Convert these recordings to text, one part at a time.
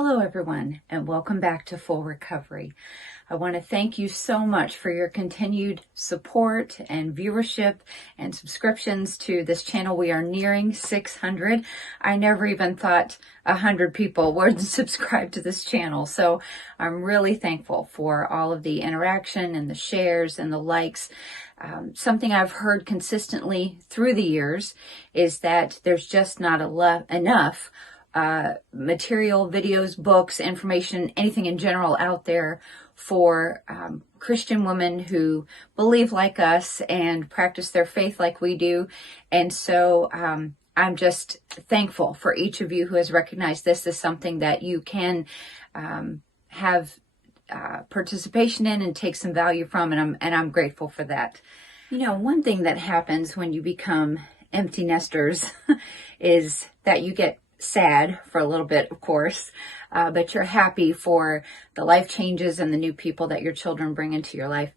Hello, everyone, and welcome back to Full Recovery. I want to thank you so much for your continued support and viewership and subscriptions to this channel. We are nearing 600. I never even thought 100 people would subscribe to this channel. So I'm really thankful for all of the interaction and the shares and the likes. Something I've heard consistently through the years is that there's just not enough material, videos, books, information, anything in general out there for Christian women who believe like us and practice their faith like we do. And so I'm just thankful for each of you who has recognized this as something that you can have participation in and take some value from, and I'm grateful for that. You know, one thing that happens when you become empty nesters is that you get sad for a little bit, of course, but you're happy for the life changes and the new people that your children bring into your life.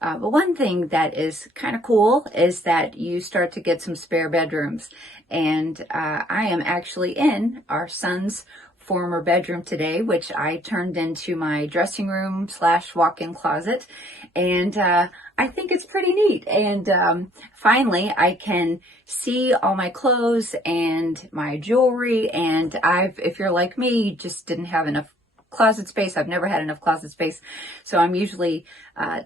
But one thing that is kind of cool is that you start to get some spare bedrooms. And I am actually in our son's former bedroom today, which I turned into my dressing room / walk-in closet. And I think it's pretty neat. And finally, I can see all my clothes and my jewelry. And if you're like me, just didn't have enough closet space. I've never had enough closet space. So I'm usually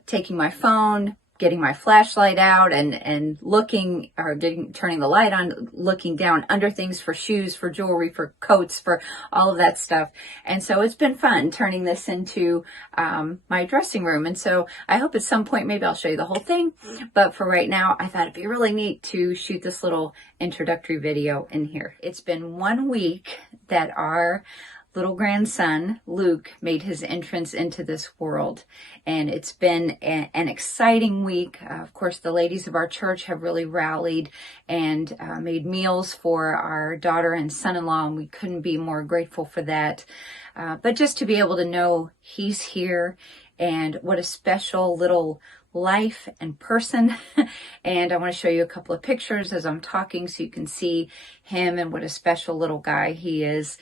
taking my phone, getting my flashlight out and looking, or turning the light on, looking down under things for shoes, for jewelry, for coats, for all of that stuff. And so it's been fun turning this into my dressing room. And so I hope at some point maybe I'll show you the whole thing. But for right now, I thought it'd be really neat to shoot this little introductory video in here. It's been 1 week that our little grandson, Luke, made his entrance into this world. And it's been an exciting week. Of course, the ladies of our church have really rallied and made meals for our daughter and son-in-law, and we couldn't be more grateful for that. But just to be able to know he's here, and what a special little life and person. And I want to show you a couple of pictures as I'm talking so you can see him and what a special little guy he is.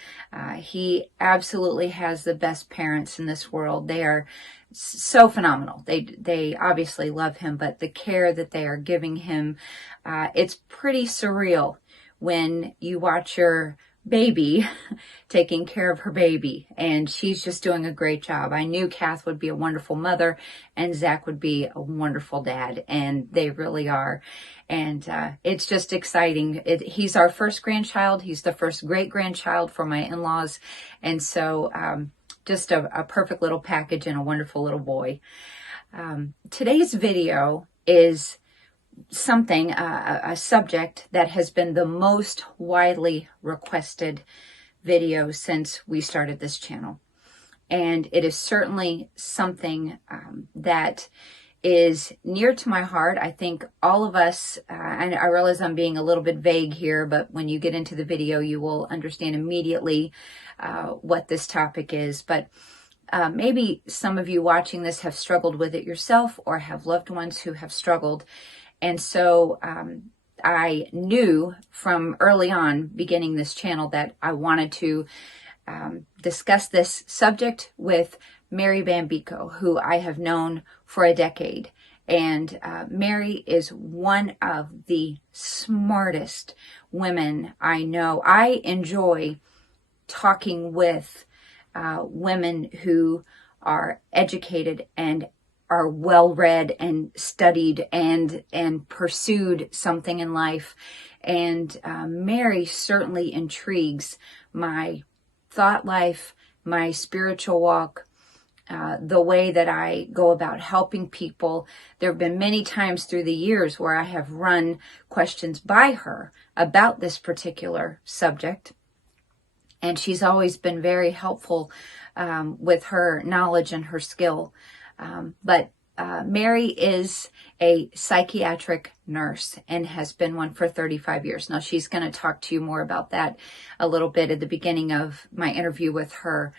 He absolutely has the best parents in this world. They are so phenomenal. They obviously love him, but the care that they are giving him, it's pretty surreal when you watch your baby taking care of her baby, and she's just doing a great job. I knew Kath would be a wonderful mother and Zach would be a wonderful dad, and they really are. And it's just exciting. He's our first grandchild. He's the first great grandchild for my in-laws, and so just a perfect little package and a wonderful little boy. Today's video is something, a subject that has been the most widely requested video since we started this channel. And it is certainly something that is near to my heart. I think all of us, and I realize I'm being a little bit vague here, but when you get into the video, you will understand immediately what this topic is. But maybe some of you watching this have struggled with it yourself or have loved ones who have struggled. And so I knew from early on beginning this channel that I wanted to discuss this subject with Mary Bambico, who I have known for a decade. And Mary is one of the smartest women I know. I enjoy talking with women who are educated and are well-read and studied and pursued something in life. And Mary certainly intrigues my thought life, my spiritual walk, the way that I go about helping people. There have been many times through the years where I have run questions by her about this particular subject. And she's always been very helpful with her knowledge and her skill. But Mary is a psychiatric nurse and has been one for 35 years. Now, she's going to talk to you more about that a little bit at the beginning of my interview with her.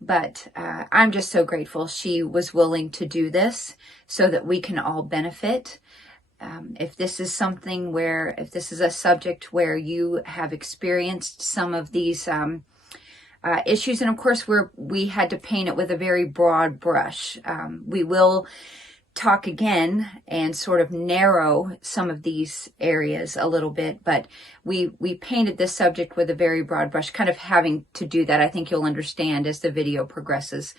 But I'm just so grateful she was willing to do this so that we can all benefit. If this is a subject where you have experienced some of these issues. And of course, we had to paint it with a very broad brush. We will talk again and sort of narrow some of these areas a little bit, but we painted this subject with a very broad brush, kind of having to do that. I think you'll understand as the video progresses.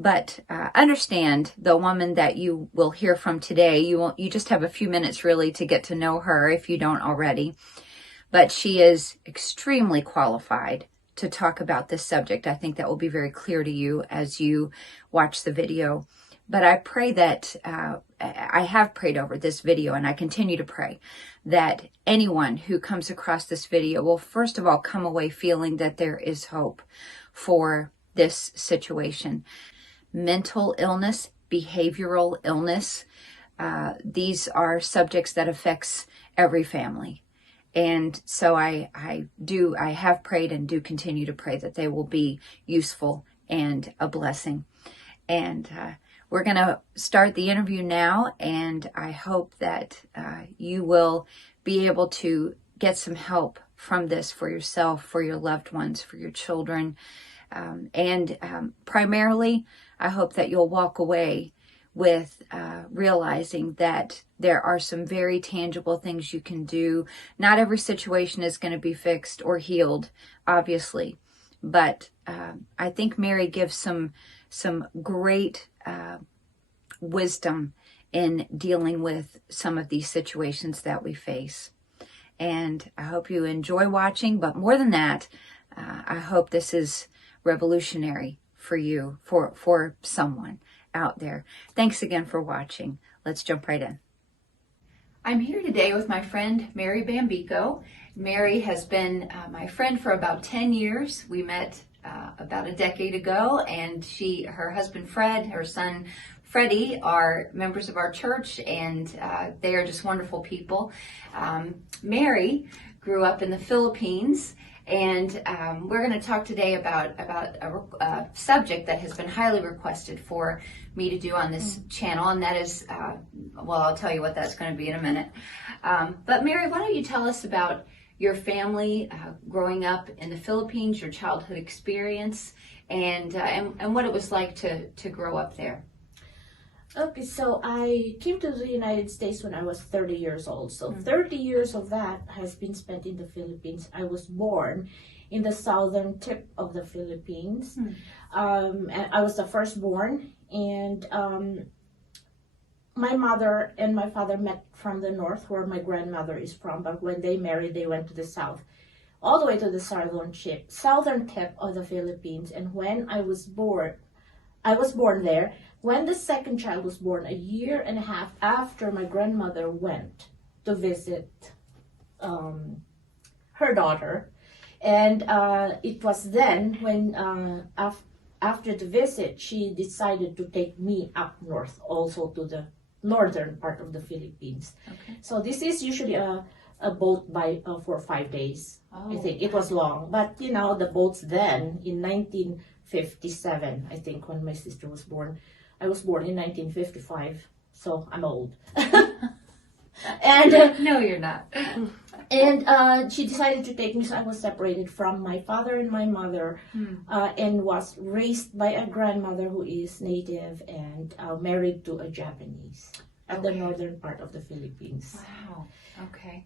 But understand the woman that you will hear from today. You just have a few minutes really to get to know her if you don't already. But she is extremely qualified to talk about this subject. I think that will be very clear to you as you watch the video. But I pray that, I have prayed over this video, and I continue to pray that anyone who comes across this video will first of all come away feeling that there is hope for this situation. Mental illness, behavioral illness, these are subjects that affects every family. And so I have prayed and do continue to pray that they will be useful and a blessing. And we're going to start the interview now, and I hope that you will be able to get some help from this for yourself, for your loved ones, for your children. And primarily, I hope that you'll walk away with realizing that there are some very tangible things you can do. Not every situation is going to be fixed or healed, obviously. But I think Mary gives some great wisdom in dealing with some of these situations that we face. And I hope you enjoy watching, but more than that, I hope this is revolutionary for you, for someone out there. Thanks again for watching. Let's jump right in. I'm here today with my friend Mary Bambico. Mary has been my friend for about 10 years. We met about a decade ago, and her husband Fred, her son Freddie are members of our church, and they are just wonderful people. Mary grew up in the Philippines, and we're going to talk today about a subject that has been highly requested for me to do on this channel, and that is, well, I'll tell you what that's going to be in a minute. But Mary, why don't you tell us about your family growing up in the Philippines, your childhood experience, and what it was like to grow up there. Okay, so I came to the United States when I was 30 years old. So 30 years of that has been spent in the Philippines. I was born in the southern tip of the Philippines. And I was the firstborn, and my mother and my father met from the north, where my grandmother is from, but when they married, they went to the south, all the way to the southern tip of the Philippines. And when I was born there. When the second child was born, a year and a half after my grandmother went to visit her daughter. And it was then when, after the visit, she decided to take me up north, also to the northern part of the Philippines. Okay. So this is usually a boat for 5 days. Oh. I think it was long. But, you know, the boats then, in 1957, I think, when my sister was born. I was born in 1955, so I'm old. And no, you're not. And she decided to take me, so I was separated from my father and my mother, and was raised by a grandmother who is native and married to a Japanese at the northern part of the Philippines. Wow. Okay.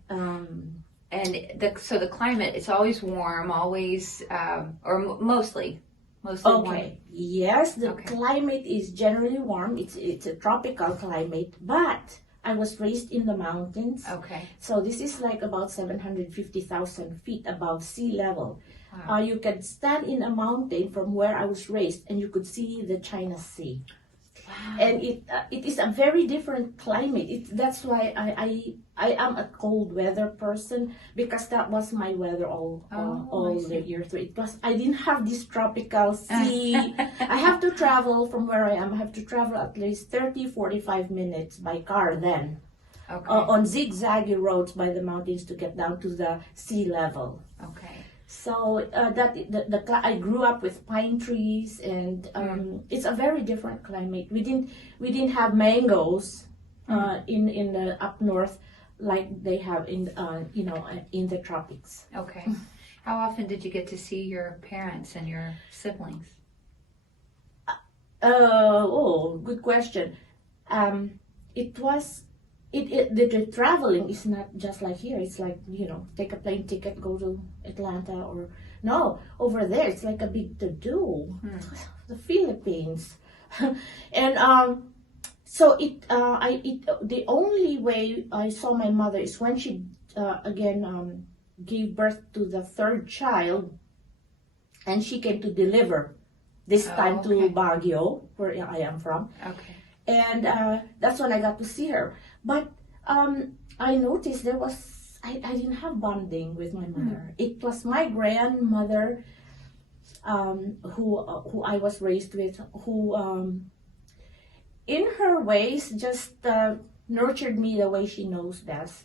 So the climate, it's always warm, always, or mostly okay. Warm. Yes, the climate is generally warm. It's a tropical climate, but I was raised in the mountains. Okay. So this is like about 750,000 feet above sea level. Wow. You could stand in a mountain from where I was raised, and you could see the China Sea. Wow. And it is a very different climate. That's why I am a cold weather person, because that was my weather all the year through. I didn't have this tropical sea. I have to travel from where I am. I have to travel at least 30-45 minutes by car then. Okay. On zigzaggy roads by the mountains to get down to the sea level. Okay. So I grew up with pine trees, and it's a very different climate. We didn't have mangoes in the up north like they have in the tropics. Okay. How often did you get to see your parents and your siblings? Good question. It was the traveling is not just like here. It's like, take a plane ticket, go to Atlanta, or no, over there it's like a big to do. The Philippines, and so the only way I saw my mother is when she again gave birth to the third child, and she came to deliver. This time to Baguio, where I am from. Okay. And that's when I got to see her. But I noticed I didn't have bonding with my mother. It was my grandmother who I was raised with, who in her ways just nurtured me the way she knows best.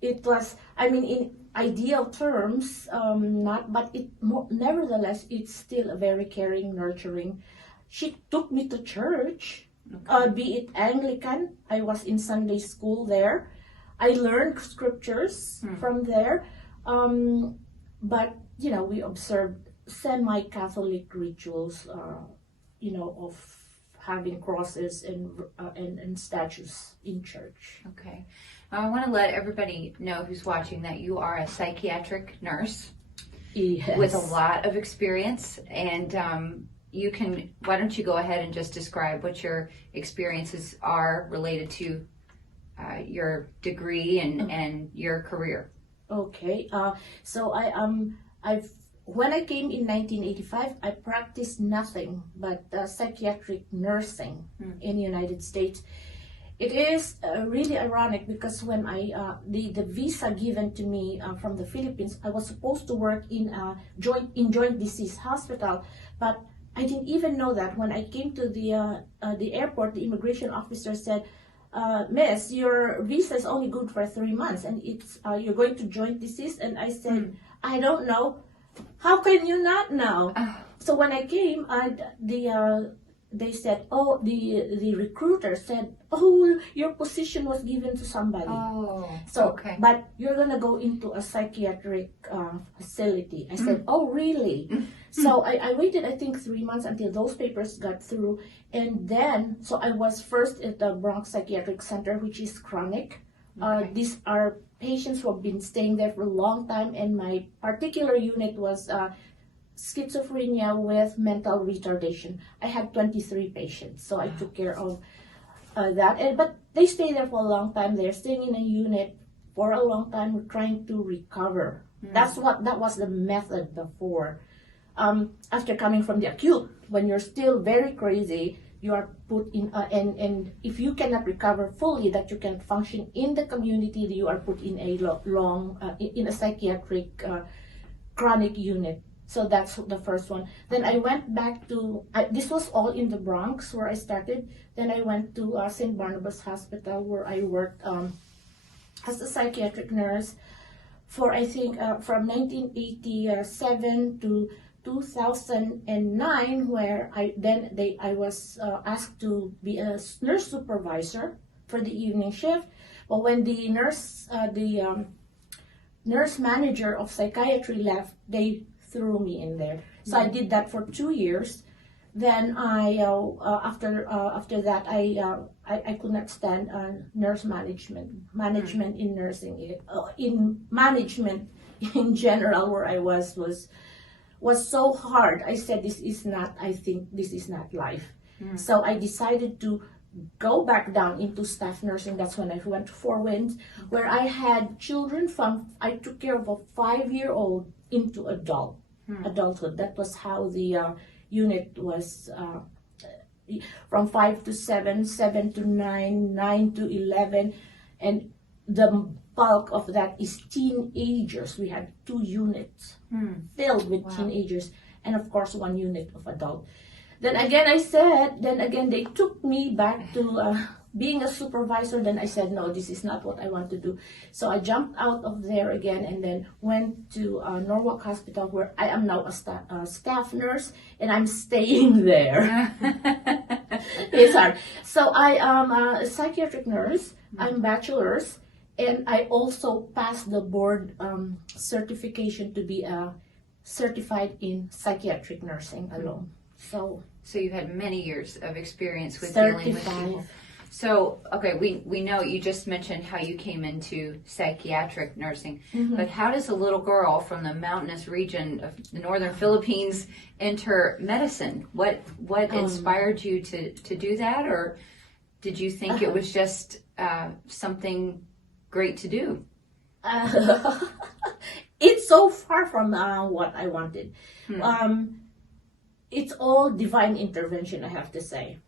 It was, in ideal terms, not, but nevertheless, it's still a very caring, nurturing. She took me to church, be it Anglican. I was in Sunday school there. I learned scriptures from there. But, we observed semi-Catholic rituals, of having crosses and statues in church. Okay. I want to let everybody know who's watching that you are a psychiatric nurse with a lot of experience, and why don't you go ahead and just describe what your experiences are related to your degree and your career. Okay. So when I came in 1985, I practiced nothing but psychiatric nursing in the United States. It is really ironic because when the visa given to me from the Philippines, I was supposed to work in joint disease hospital, but I didn't even know that. When I came to the airport, the immigration officer said, "Miss, your visa is only good for 3 months, and it's you're going to joint disease." And I said, "I don't know." How can you not know? So when I came, they said, the recruiter said, your position was given to somebody. But you're gonna go into a psychiatric facility. I said, really? So I waited, I think, 3 months until those papers got through. And then, so I was first at the Bronx Psychiatric Center, which is chronic. These are patients who have been staying there for a long time, and my particular unit was schizophrenia with mental retardation. I had 23 patients, so I took care of that. But they stay there for a long time. They're staying in a unit for a long time, trying to recover. That was the method before. After coming from the acute, when you're still very crazy, you are put in, and if you cannot recover fully, that you can function in the community, you are put in a in a psychiatric chronic unit. So that's the first one. Then I went back to, this was all in the Bronx where I started. Then I went to St. Barnabas Hospital, where I worked as a psychiatric nurse for, I think, from 1987 to 2009, where I was asked to be a nurse supervisor for the evening shift. But when the nurse manager of psychiatry left, they threw me in there. So I did that for 2 years. Then after that I could not stand nurse management in nursing, in management in general, where I was so hard. I said, I think this is not life. So I decided to go back down into staff nursing. That's when I went to Four Winds, where I had children I took care of a 5-year-old into adulthood. That was how the unit was, from 5 to 7, 7 to 9, 9 to 11, and the bulk of that is teenagers. We had 2 units filled with teenagers, and of course 1 unit of adult. Then again they took me back to being a supervisor. Then I said, no, this is not what I want to do. So I jumped out of there again, and then went to Norwalk Hospital, where I am now a staff nurse, and I'm staying there. It's hard. So I am a psychiatric nurse. I'm bachelor's, And I also passed the board certification to be certified in psychiatric nursing alone. So you've had many years of experience with dealing with people. So, okay, we know you just mentioned how you came into psychiatric nursing, but how does a little girl from the mountainous region of the northern Philippines enter medicine? What inspired you to do that, or did you think it was just something great to do? It's so far from what I wanted. It's all divine intervention, I have to say,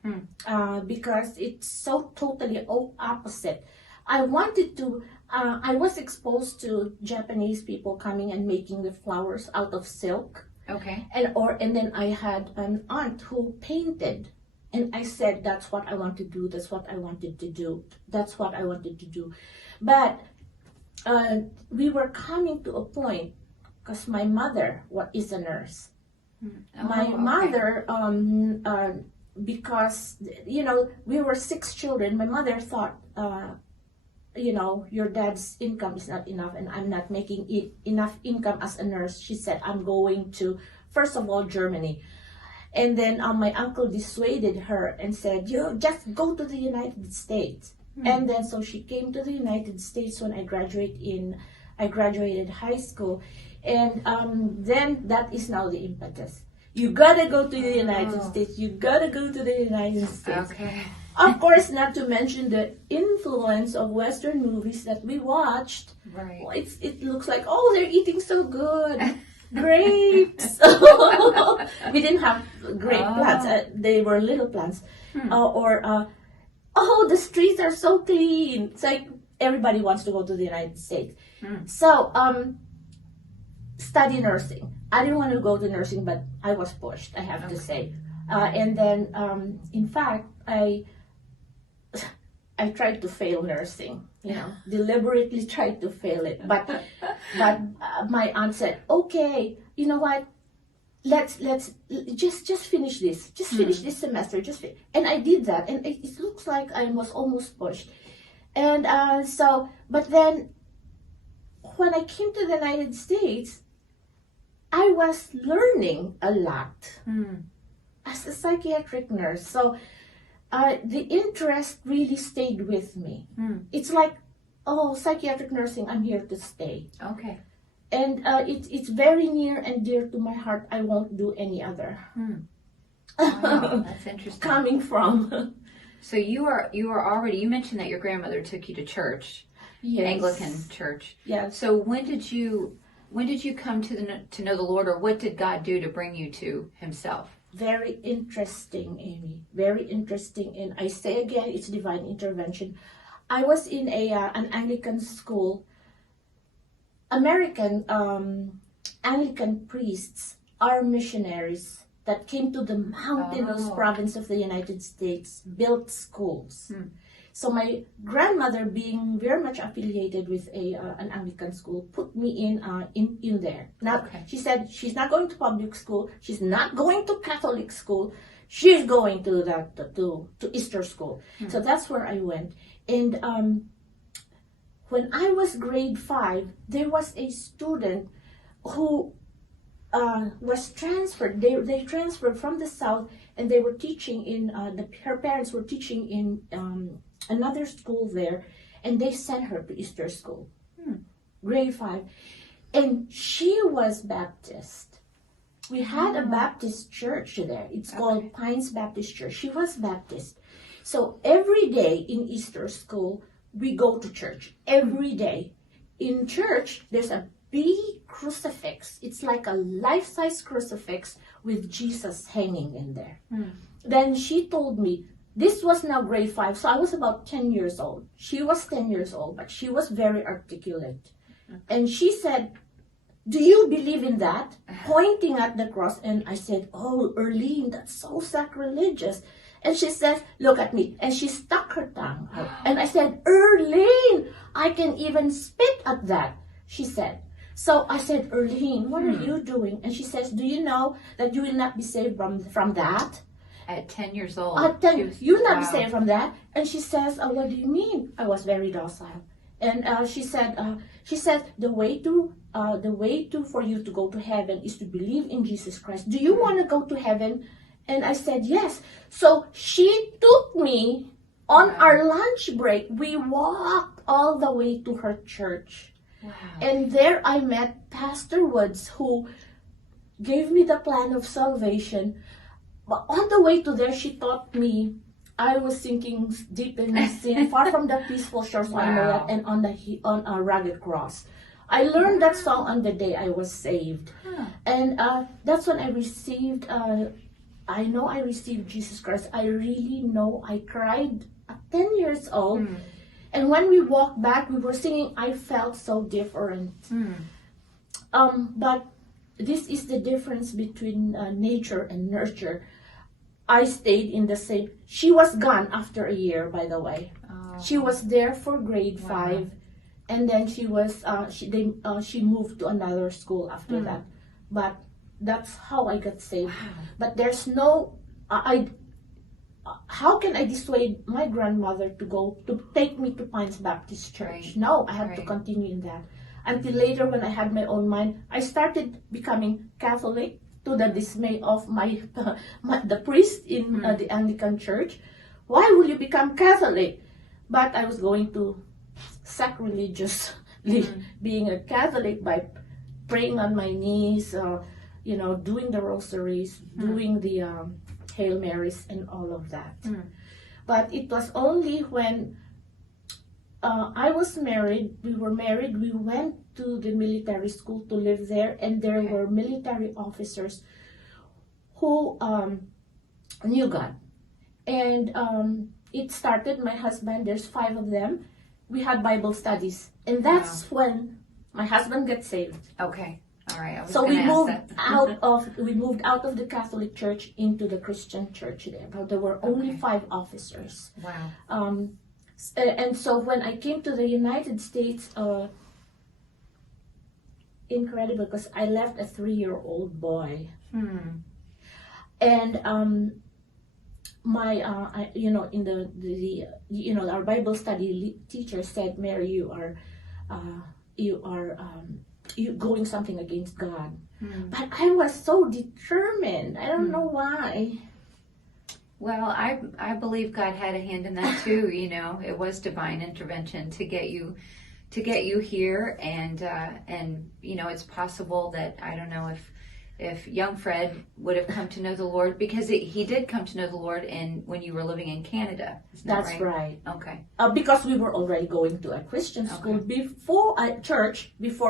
because it's so totally opposite. I wanted to, I was exposed to Japanese people coming and making the flowers out of silk. Okay. And then I had an aunt who painted, and I said, that's what I want to do. That's what I wanted to do. That's what I wanted to do. But we were coming to a point, because my mother is a nurse. My mother, because, we were 6 children, my mother thought, your dad's income is not enough and I'm not making enough income as a nurse. She said, I'm going to, first of all, Germany. And then my uncle dissuaded her and said, just go to the United States. And then so she came to the United States when I graduated high school. And then that is now the impetus. You gotta go to the United States. You gotta go to the United States. Okay. Of course, not to mention the influence of Western movies that we watched. Right. It looks like, they're eating so good. Grapes. We didn't have grape plants. They were little plants. The streets are so clean. It's like everybody wants to go to the United States. So, study nursing. I didn't want to go to nursing, but I was pushed, I have to say. And then, in fact, I tried to fail nursing, deliberately tried to fail it. But my aunt said, okay, you know what? Let's just finish this. Just finish this semester. And I did that. And it looks like I was almost pushed. And but then when I came to the United States, I was learning a lot as a psychiatric nurse. So the interest really stayed with me. It's like, psychiatric nursing, I'm here to stay. Okay. And it's very near and dear to my heart. I won't do any other. Wow, that's interesting. Coming from. So you already, you mentioned that your grandmother took you to church, Yes. Anglican church. Yes. So when did you come to know the Lord, or what did God do to bring you to Himself? Very interesting, Amy. Very interesting. And I say again, it's divine intervention. I was in an Anglican school. American Anglican priests are missionaries that came to the mountainous province of the United States, built schools. So my grandmother, being very much affiliated with an Anglican school, put me in there. Now, she said she's not going to public school. She's not going to Catholic school. She's going to Easter school. So that's where I went. And when I was grade 5, there was a student who was transferred. They transferred from the south, and they were teaching in her parents were teaching in another school there, and they sent her to Easter school, grade 5, and she was Baptist. We had a Baptist church there. It's called Pines Baptist Church. She was Baptist. So every day in Easter school, we go to church. Every day. In church, there's a big crucifix. It's like a life-size crucifix with Jesus hanging in there. Then she told me, this was now grade 5, so I was about 10 years old. She was 10 years old, but she was very articulate. And she said, do you believe in that? Pointing at the cross. And I said, oh, Erlene, that's so sacrilegious. And she says, look at me. And she stuck her tongue out. And I said, Erlene, I can even spit at that, she said. So I said, Erlene, what are you doing? And she says, do you know that you will not be saved from that? At 10 years old. At 10, you'll not be saved from that. And she says, what do you mean? I was very docile. And she said the way to for you to go to heaven is to believe in Jesus Christ. Do you want to go to heaven? And I said yes. So she took me on our lunch break. We walked all the way to her church. Wow. And there I met Pastor Woods, who gave me the plan of salvation. But on the way to there, she taught me. I was sinking deep in sin, far from the peaceful shores Wow. on Moab and on a rugged cross. I learned that song on the day I was saved. Huh. And that's when I received, I know I received Jesus Christ. I really know I cried at 10 years old. And when we walked back, we were singing, I felt so different. But this is the difference between nature and nurture. I stayed in the same. She was gone after a year, by the way. Oh. She was there for grade 5, and then she moved to another school after that. But that's how I got saved. Wow. But there's no. How can I dissuade my grandmother to take me to Pines Baptist Church? Right. No, I had to Right. continue in that. Until later, when I had my own mind, I started becoming Catholic, to the dismay of the priest in the Anglican Church. Why will you become Catholic? But I was going to sacrilegiously being a Catholic by praying on my knees, doing the rosaries, doing the Hail Marys and all of that. But it was only when I was married, we went to the military school to live there, and there were military officers who knew God. And it started, my husband, there's 5 of them, we had Bible studies. And that's when my husband got saved. Okay. All right. I was So gonna we ask moved that. we moved out of the Catholic Church into the Christian church there. But there were only 5 officers. Wow. And so when I came to the United States, incredible, because I left a 3-year-old boy. And my our Bible study teacher said, Mary, you going something against God. But I was so determined. I don't know why. Well, I believe God had a hand in that too. It was divine intervention to get you here, and it's possible that, I don't know if young Fred would have come to know the Lord, because he did come to know the Lord when you were living in Canada. Isn't that That's right? right. Okay. Because we were already going to a Christian school before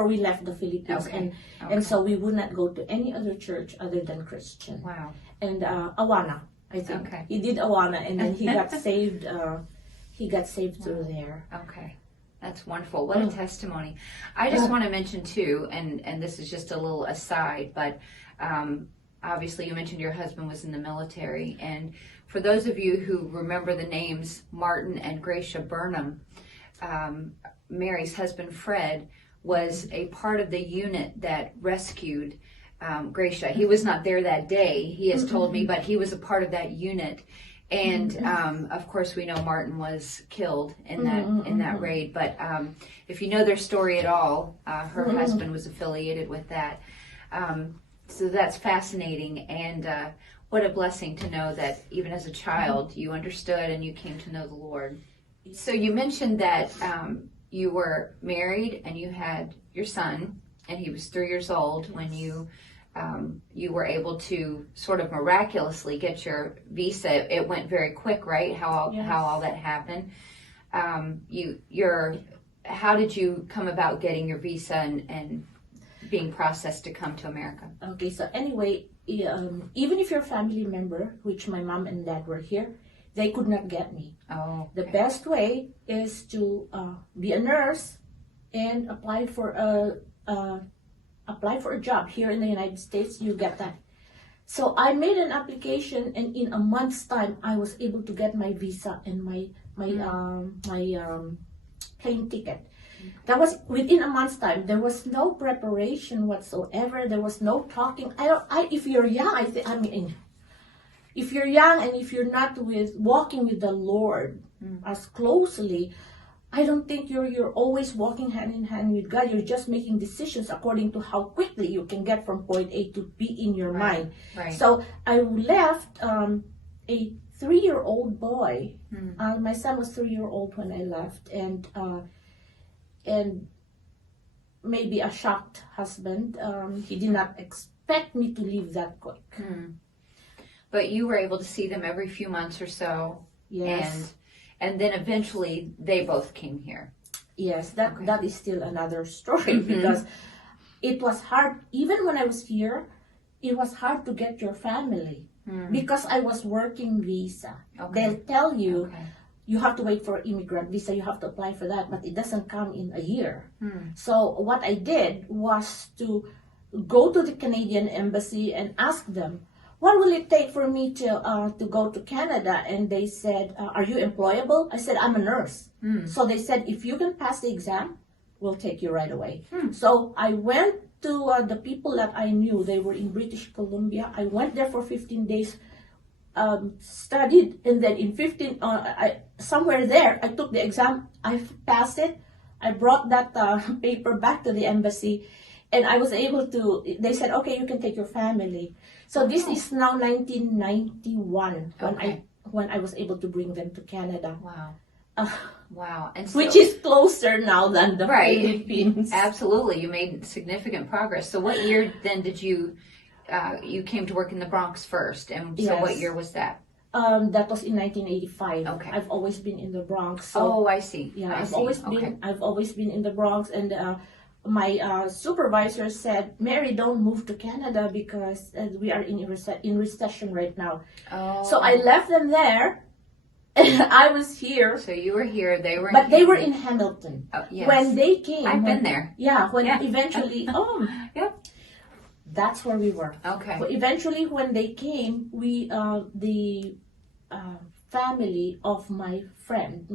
we left the Philippines, Okay. and so we would not go to any other church other than Christian. Wow. And Awana, I think Okay. he did Awana, and then he got saved. He got saved through there. Okay. That's wonderful. What a testimony. I just want to mention too, and this is just a little aside, but obviously you mentioned your husband was in the military. And for those of you who remember the names Martin and Gracia Burnham, Mary's husband Fred was a part of the unit that rescued Gracia. He was not there that day, he has told me, but he was a part of that unit. And of course, we know Martin was killed in that raid. But if you know their story at all, her husband was affiliated with that. So that's fascinating, and what a blessing to know that even as a child you understood and you came to know the Lord. So you mentioned that you were married and you had your son, and he was 3 years old when you were able to sort of miraculously get your visa. It went very quick, right? How all that happened. How did you come about getting your visa and being processed to come to America? Okay, so anyway, even if you're a family member, which my mom and dad were here, they could not get me. Oh, The best way is to be a nurse and apply for a job here in the United States. You get that. So I made an application, and in a month's time, I was able to get my visa and my plane ticket. That was within a month's time. There was no preparation whatsoever. There was no talking. If you're young, if you're young and if you're not walking with the Lord as closely, I don't think you're always walking hand in hand with God. You're just making decisions according to how quickly you can get from point A to B in your mind. Right. So I left a 3-year-old boy. My son was 3-year-old when I left, and maybe a shocked husband. He did not expect me to leave that quick. But you were able to see them every few months or so. Yes. And then eventually they both came here. Yes, that is still another story because it was hard. Even when I was here, it was hard to get your family because I was working visa. Okay. They'll tell you you have to wait for immigrant visa, you have to apply for that, but it doesn't come in a year. So what I did was to go to the Canadian embassy and ask them, what will it take for me to go to Canada? And they said, are you employable? I said, I'm a nurse. So they said, if you can pass the exam, we'll take you right away. So I went to the people that I knew. They were in British Columbia. I went there for 15 days, studied, and then in 15, somewhere there, I took the exam. I passed it. I brought that paper back to the embassy. And I was able to, they said, okay, you can take your family. So this is now 1991 when I was able to bring them to Canada. Wow. Wow. And Which is closer now than the Philippines. Absolutely. You made significant progress. So what year then did you came to work in the Bronx first? And so what year was that? That was in 1985. Okay. I've always been in the Bronx. So, I see. Yeah, I've always been in the Bronx, and my supervisor said, Mary, don't move to Canada because we are in recession right now. So I left them there, and I was here. So you were here, they were But they were in Hamilton. Yes. When they came. I've been there. Yeah, eventually, that's where we were. Okay. But eventually, when they came, we, the family of my friend,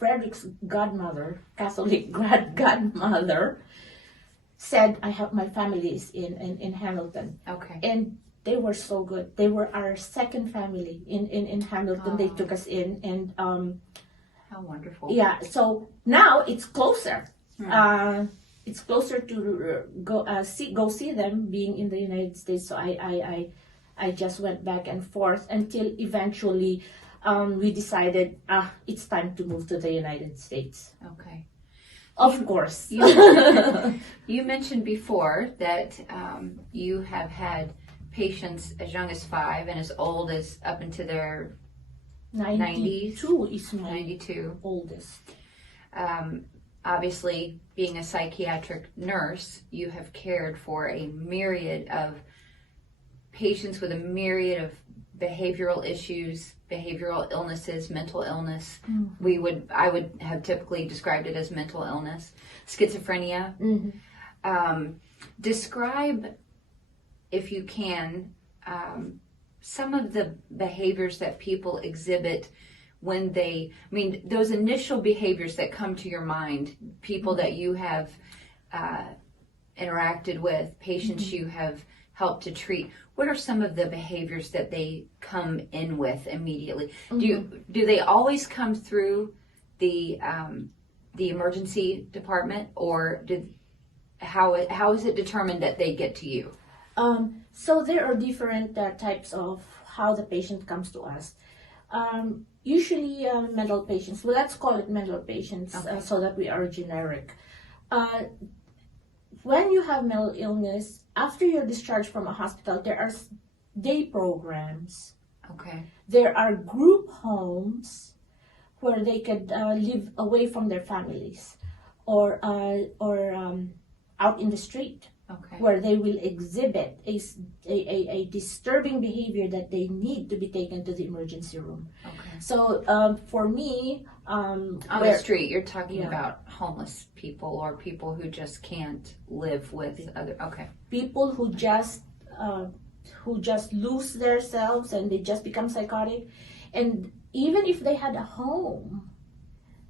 Frederick's godmother, Catholic godmother, said, my family is in Hamilton. Okay. And they were so good. They were our second family in Hamilton. They took us in, and how wonderful. Yeah, so now it's closer. It's closer to go see them being in the United States. So I just went back and forth until eventually we decided it's time to move to the United States. Okay. Of course. You mentioned before that you have had patients as young as 5 and as old as up into their 92 is my 92 oldest. Obviously, being a psychiatric nurse, you have cared for a myriad of patients with a myriad of behavioral issues, behavioral illnesses, mental illness. I would have typically described it as mental illness, schizophrenia. Describe, if you can, some of the behaviors that people exhibit when those initial behaviors that come to your mind, people that you have interacted with, patients you have helped to treat, what are some of the behaviors that they come in with immediately? Do they always come through the emergency department, or how is it determined that they get to you? So there are different types of how the patient comes to us. Usually mental patients, well, let's call it mental patients, so that we are generic. When you have mental illness, after you're discharged from a hospital, there are day programs. Okay. There are group homes where they could live away from their families, or out in the street. Okay. Where they will exhibit a disturbing behavior that they need to be taken to the emergency room. Okay. So for me, on the street, you're talking about homeless people or people who just can't live with other. Okay. People who just lose themselves and they just become psychotic, and even if they had a home,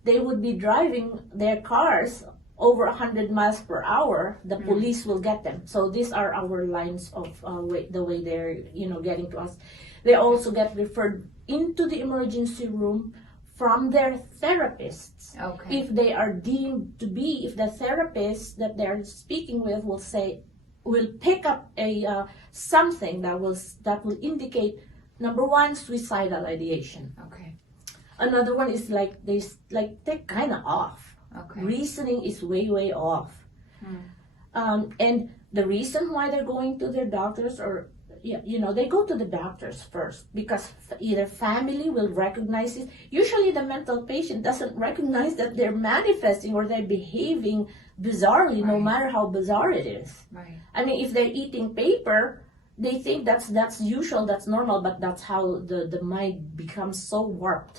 they would be driving their cars over 100 miles per hour, the police will get them. So these are our lines of the way they're getting to us. They also get referred into the emergency room from their therapists. Okay. If they are deemed to be, if the therapist that they're speaking with will pick up a something that will indicate, number one, suicidal ideation. Okay. Another one is they're kind of off. Okay. Reasoning is way off. And the reason why they're going to their doctors, or they go to the doctors first because either family will recognize it. Usually the mental patient doesn't recognize that they're manifesting or they're behaving bizarrely, no Right. matter how bizarre it is. Right. I mean, if they're eating paper, they think that's usual, that's normal, but that's how the mind becomes so warped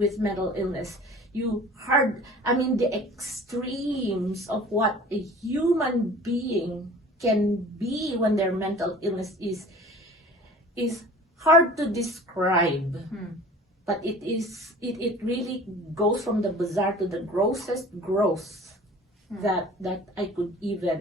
with mental illness. The extremes of what a human being can be when their mental illness is hard to describe. But it really goes from the bizarre to the grossest gross that I could even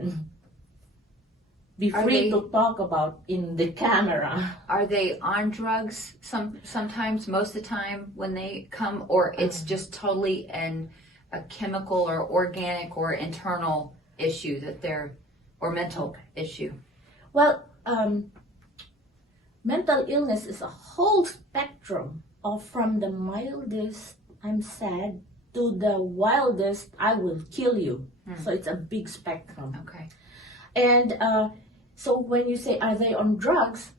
be Are free they- to talk about in the camera. Are they on drugs sometimes, most of the time when they come, or it's just totally a chemical or organic or internal issue or mental issue? Well, mental illness is a whole spectrum of from the mildest, I'm sad, to the wildest, I will kill you. So it's a big spectrum. Okay. And so when you say, are they on drugs?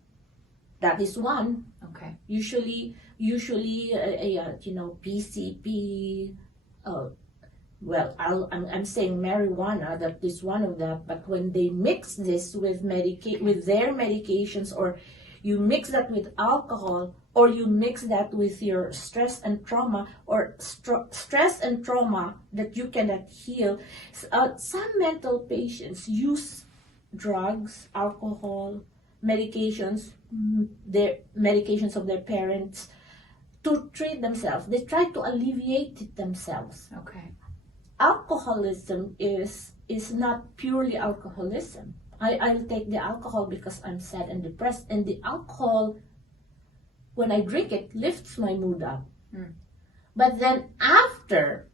That is one. Okay. Usually, PCP. I'm saying marijuana. That is one of them. But when they mix this with with their medications, or you mix that with alcohol, or you mix that with your stress and trauma, or stress and trauma that you cannot heal. Some mental patients use drugs, alcohol, medications, their medications of their parents to treat themselves. They try to alleviate it themselves. Okay. Alcoholism is not purely alcoholism. I'll take the alcohol because I'm sad and depressed, and the alcohol, when I drink it, lifts my mood up. But then after,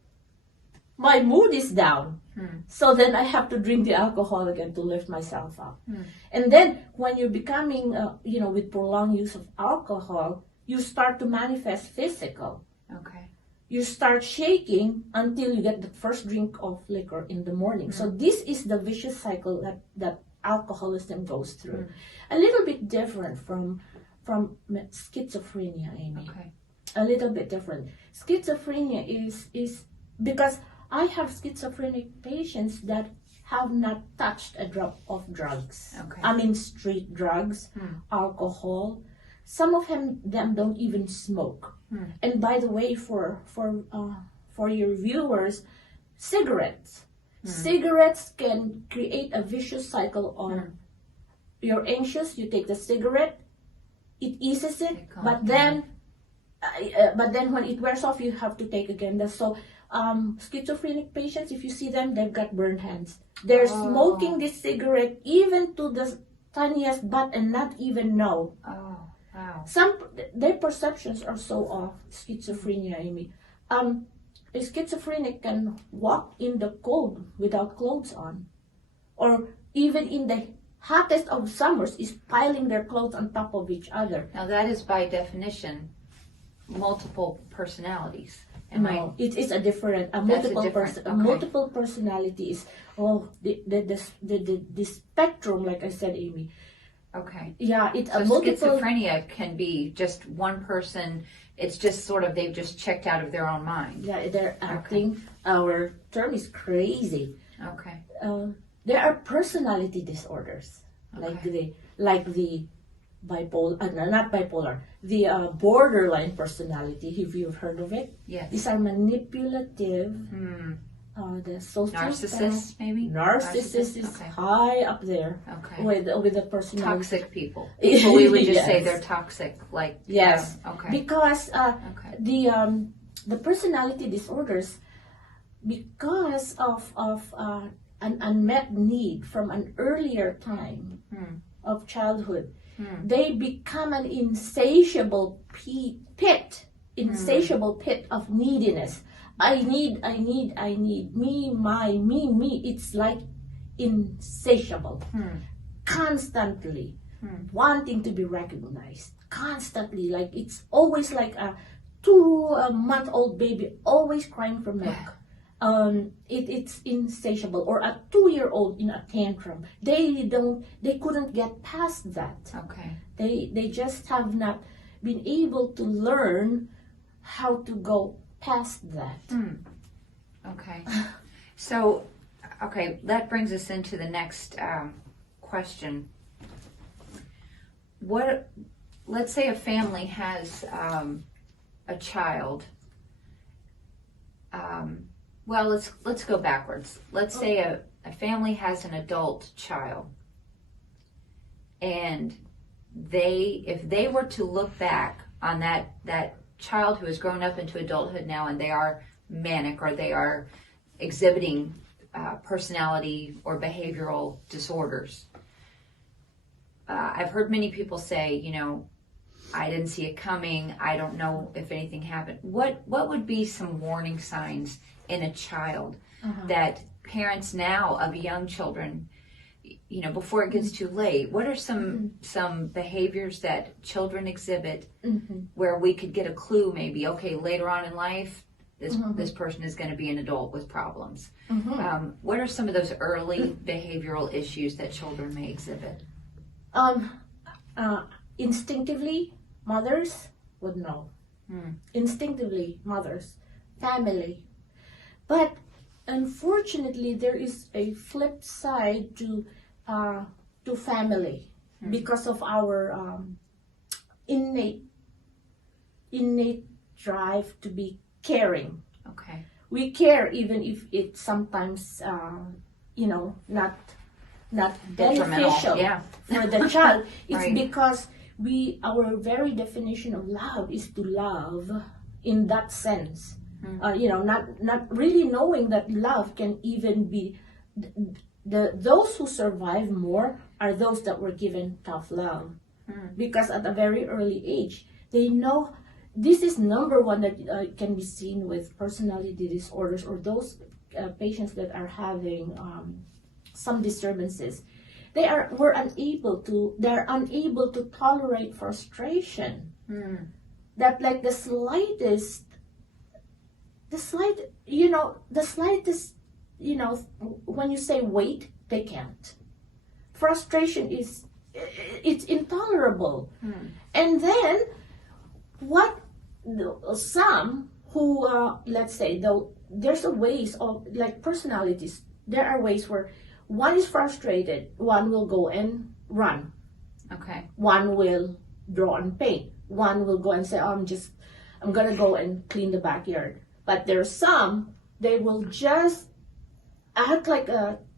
my mood is down. So then I have to drink the alcohol again to lift myself up. And then when you're becoming, with prolonged use of alcohol, you start to manifest physical. Okay. You start shaking until you get the first drink of liquor in the morning. So this is the vicious cycle that alcoholism goes through. A little bit different from schizophrenia, Amy. Okay. A little bit different. Schizophrenia is because I have schizophrenic patients that have not touched a drop of drugs. Okay. I mean, street drugs, alcohol. Some of them don't even smoke. And by the way, for your viewers, cigarettes. Cigarettes can create a vicious cycle on. You're anxious, you take the cigarette, it eases it, but then when it wears off, you have to take again. So schizophrenic patients, if you see them, they've got burned hands. They're smoking this cigarette even to the tiniest butt and not even know. Oh, wow. Their perceptions are so off. Schizophrenia, Amy. A schizophrenic can walk in the cold without clothes on, or even in the hottest of summers is piling their clothes on top of each other. Now that is by definition multiple personalities. It is a multiple personality is the spectrum, like I said, Amy. Okay. Yeah, it's So a multiple. schizophrenia can be just one person. It's just sort of they've just checked out of their own mind. Yeah, they're acting. Our term is crazy. Okay. There are personality disorders, like the bipolar, not bipolar, the borderline personality. If you've heard of it, Yes. these are manipulative. The social Narcissists, maybe. Narcissist is Okay. high up there Okay. with the personality. Toxic people. People we would just say Yes. they're toxic. Like Yes. Okay. Because Okay. the personality disorders, because of an unmet need from an earlier time of childhood, they become an insatiable pit insatiable pit of neediness. I need, me, me. It's like insatiable. Constantly wanting to be recognized. Constantly, like it's always like a 2-month-old baby always crying for milk. It's insatiable. Or a 2-year-old in a tantrum. They couldn't get past that. Okay. They just have not been able to learn how to go past that. Okay. So, okay, that brings us into the next question. Let's say a family has a child. Well, let's go backwards. Let's say a family has an adult child, and if they were to look back on that child who has grown up into adulthood now, and they are manic or they are exhibiting personality or behavioral disorders. I've heard many people say, you know, I didn't see it coming. I don't know if anything happened. What would be some warning signs in a child that parents now of young children, you know, before it gets too late, what are some behaviors that children exhibit where we could get a clue maybe, okay, later on in life, this person is going to be an adult with problems. What are some of those early behavioral issues that children may exhibit? Instinctively, mothers would know. Instinctively, mothers, family. But unfortunately, there is a flip side to family because of our innate drive to be caring. Okay. We care even if it's sometimes not beneficial for the child. It's right. Because our very definition of love is to love in that sense. Not really knowing that love can even be those who survive more are those that were given tough love. Because at a very early age they know this is number one that can be seen with personality disorders or those patients that are having some disturbances. They're unable to tolerate frustration. That like the slightest, when you say wait, they can't. Frustration it's intolerable. And then some who let's say though there's a ways of like personalities, there are ways where one is frustrated, one will go and run. Okay. One will draw and paint. One will go and say, I'm gonna go and clean the backyard. But there's some, they will just act like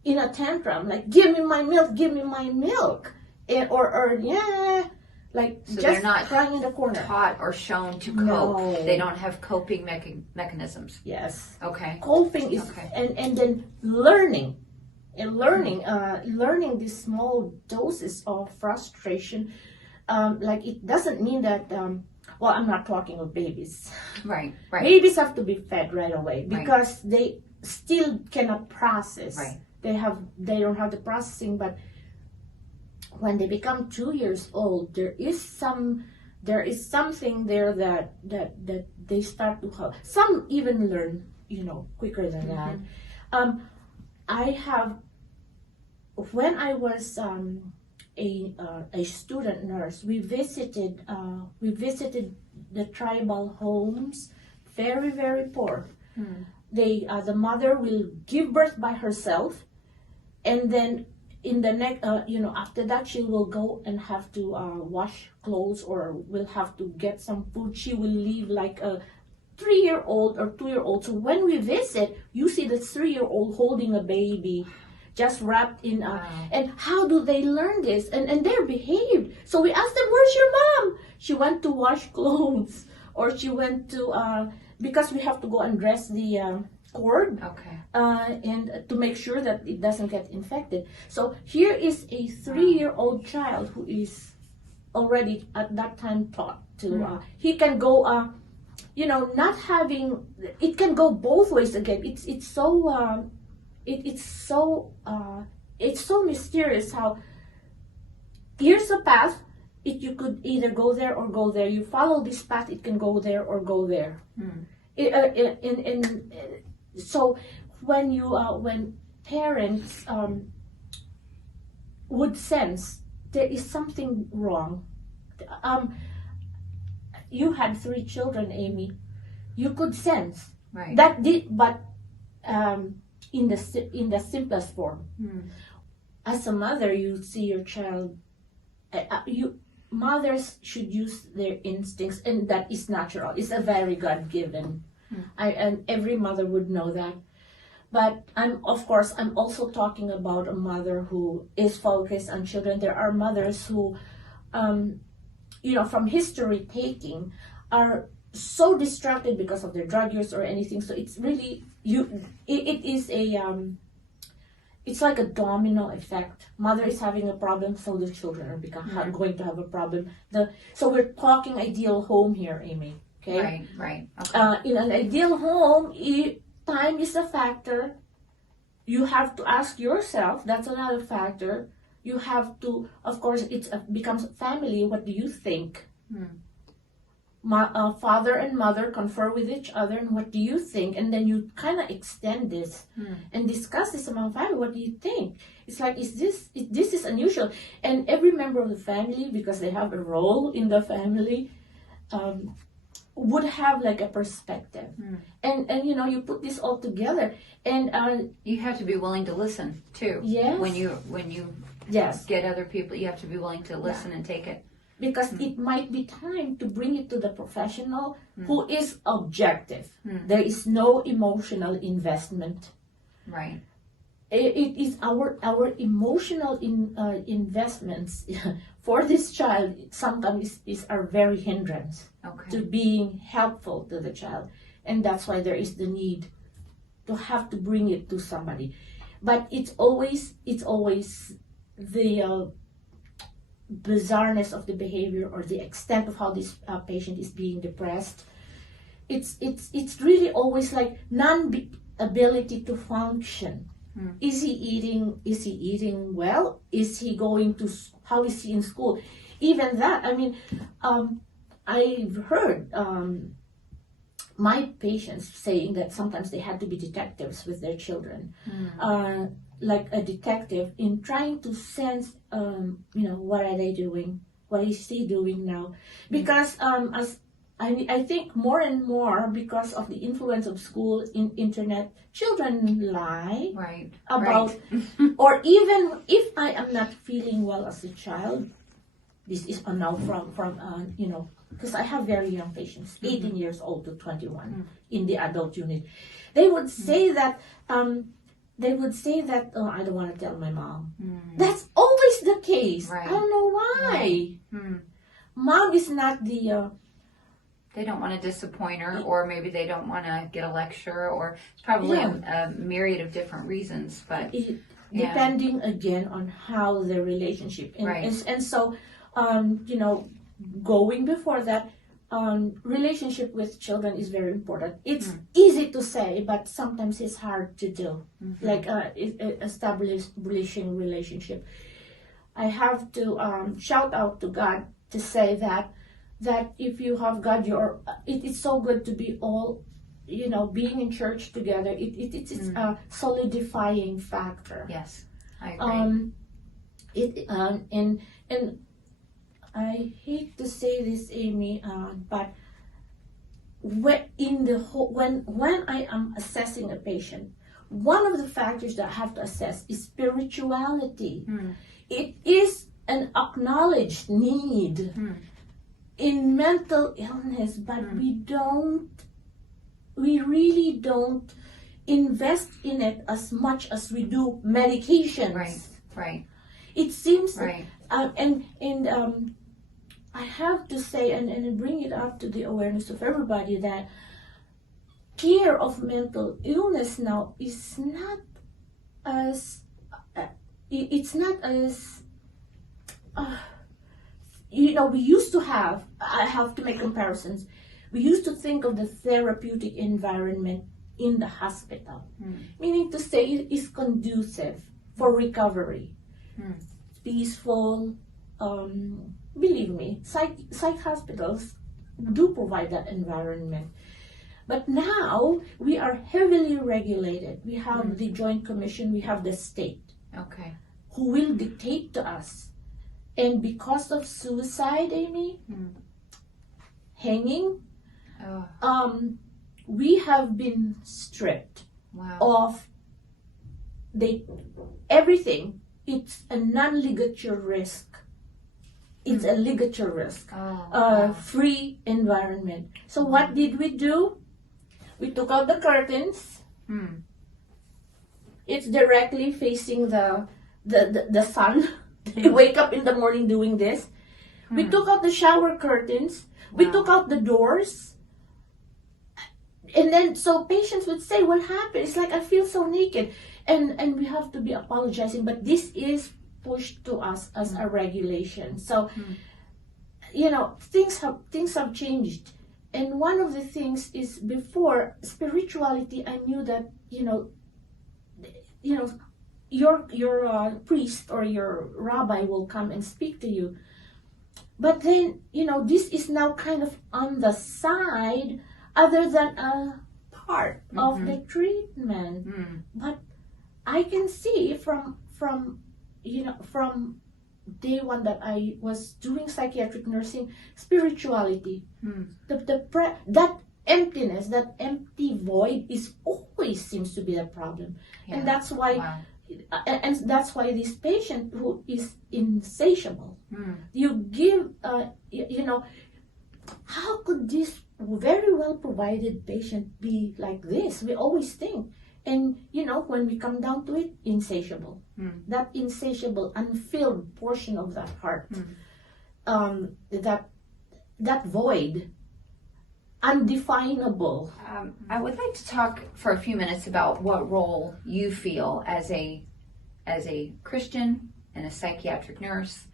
in a tantrum, like give me my milk, like so just they're not crying in the corner. Taught or shown to cope. No. They don't have coping mechanisms. Yes. Okay. Coping is and then learning these small doses of frustration. Like it doesn't mean that. I'm not talking of babies. Right. Babies have to be fed right away because they still cannot process. Right. They don't have the processing, but when they become 2 years old, there is something there that they start to have. Some even learn, quicker than that. When I was a student nurse, we visited the tribal homes, very, very poor. The mother will give birth by herself, and then in the next, after that she will go and have to wash clothes or will have to get some food. She will leave like a 3-year-old or 2-year-old. So when we visit, you see the 3-year-old holding a baby, just wrapped in and how do they learn this? And they're behaved. So we asked them, where's your mom? She went to wash clothes, or she went to because we have to go and dress the cord, and to make sure that it doesn't get infected. So here is a 3-year-old child who is already at that time taught to he can go not having, it can go both ways again. It's so it's so mysterious how here's a path. You could either go there or go there. You follow this path, it can go there or go there. So when parents would sense there is something wrong. You had 3 children, Amy. You could sense that but in the simplest form. As a mother, you see your child. Mothers should use their instincts, and that is natural. It's a very God-given. And every mother would know that. But I'm also talking about a mother who is focused on children. There are mothers who, from history taking, are so distracted because of their drug use or anything. So it's really it's like a domino effect. Mother is having a problem, so the children are going to have a problem. So we're talking ideal home here, Amy. Okay. Right. Okay. In an ideal home, time is a factor. You have to ask yourself. That's another factor. You have to, of course, it becomes family. What do you think? Father and mother confer with each other, and what do you think? And then you kind of extend this and discuss this among family. What do you think? It's like, this is unusual. And every member of the family, because they have a role in the family, would have like a perspective. And you put this all together, and you have to be willing to listen too. Yes. When you get other people, you have to be willing to listen and take it. Because it might be time to bring it to the professional who is objective. There is no emotional investment. Right. It is our emotional investments for this child sometimes are very hindrance to being helpful to the child. And that's why there is the need to have to bring it to somebody. But it's always the bizarreness of the behavior or the extent of how this patient is being depressed. It's really always like non-ability to function. Is he eating well? Is he going to, how is he in school? Even that, I mean, I've heard my patients saying that sometimes they had to be detectives with their children. Like a detective in trying to sense, what are they doing? What is he doing now? Because as I think more and more, because of the influence of school in internet, children lie about, or even if I am not feeling well as a child, this is now from because I have very young patients, 18 years old to 21 in the adult unit. They would say that. Oh, I don't want to tell my mom. That's always the case. I don't know why. Mom is not the... they don't want to disappoint her, or maybe they don't want to get a lecture, or it's probably a myriad of different reasons. But depending again on how the relationship... And so, going before that, relationship with children is very important. It's easy to say, but sometimes it's hard to do. Like establishing relationship. I have to shout out to God to say that if you have God, it's so good to be all, being in church together. It's a solidifying factor. Yes, I agree. And I hate to say this, Amy, but when I am assessing a patient, one of the factors that I have to assess is spirituality. It is an acknowledged need in mental illness, but we really don't invest in it as much as we do medications. Right. It seems I have to say, and bring it up to the awareness of everybody, that care of mental illness now is not as, we used to have, I have to make comparisons. we used to think of the therapeutic environment in the hospital, meaning to say it is conducive for recovery, peaceful. Believe me, psych hospitals do provide that environment. But now we are heavily regulated. We have the Joint Commission, we have the state, Okay. who will dictate to us. And because of suicide, Amy, hanging, we have been stripped Wow. of everything. It's a non-ligature risk. It's a ligature risk. Free environment. So what did we do? We took out the curtains. It's directly facing the sun. You wake up in the morning doing this. We took out the shower curtains. We took out the doors. And then, so patients would say, what happened? It's like, I feel so naked. And we have to be apologizing. But this is pushed to us as a regulation. So, you know, things have changed. And one of the things is, before spirituality, I knew that, you know, your priest or your rabbi will come and speak to you. But then, you know, this is now kind of on the side, other than a part of the treatment. But I can see from day one that I was doing psychiatric nursing, spirituality, that emptiness, that empty void is always seems to be the problem. And that's why and that's why this patient who is insatiable, you give you know, how could this very well provided patient be like this? We always think. And you know, when we come down to it, insatiable. That insatiable, unfilled portion of that heart, that void, undefinable. I would like to talk for a few minutes about what role you feel as a Christian and a psychiatric nurse.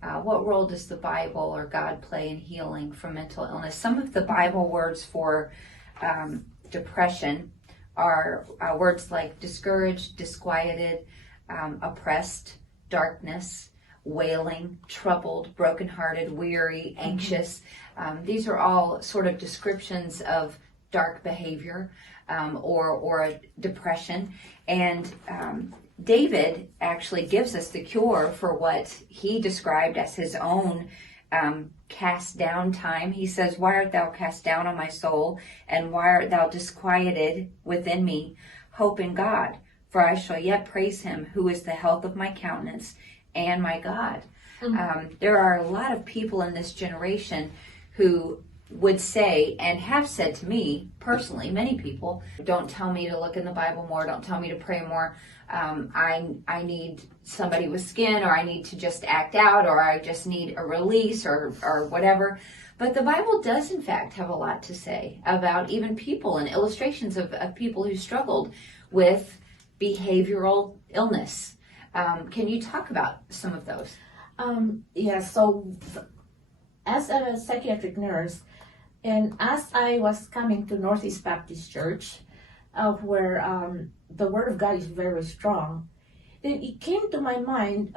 What role does the Bible or God play in healing from mental illness? Some of the Bible words for depression are words like discouraged, disquieted, oppressed, darkness, wailing, troubled, brokenhearted, weary, anxious. These are all sort of descriptions of dark behavior or depression. And David actually gives us the cure for what he described as his own cast down time. He says, "Why art thou cast down on my soul? And why art thou disquieted within me? Hope in God, for I shall yet praise him, who is the health of my countenance and my God." There are a lot of people in this generation who would say, and have said to me personally, many people, don't tell me to look in the Bible more, don't tell me to pray more. I need somebody with skin, or I need to just act out, or I just need a release, or whatever. But the Bible does in fact have a lot to say about even people, and illustrations of people who struggled with behavioral illness. Can you talk about some of those? So as a psychiatric nurse, and as I was coming to Northeast Baptist Church, where the Word of God is very strong, then it came to my mind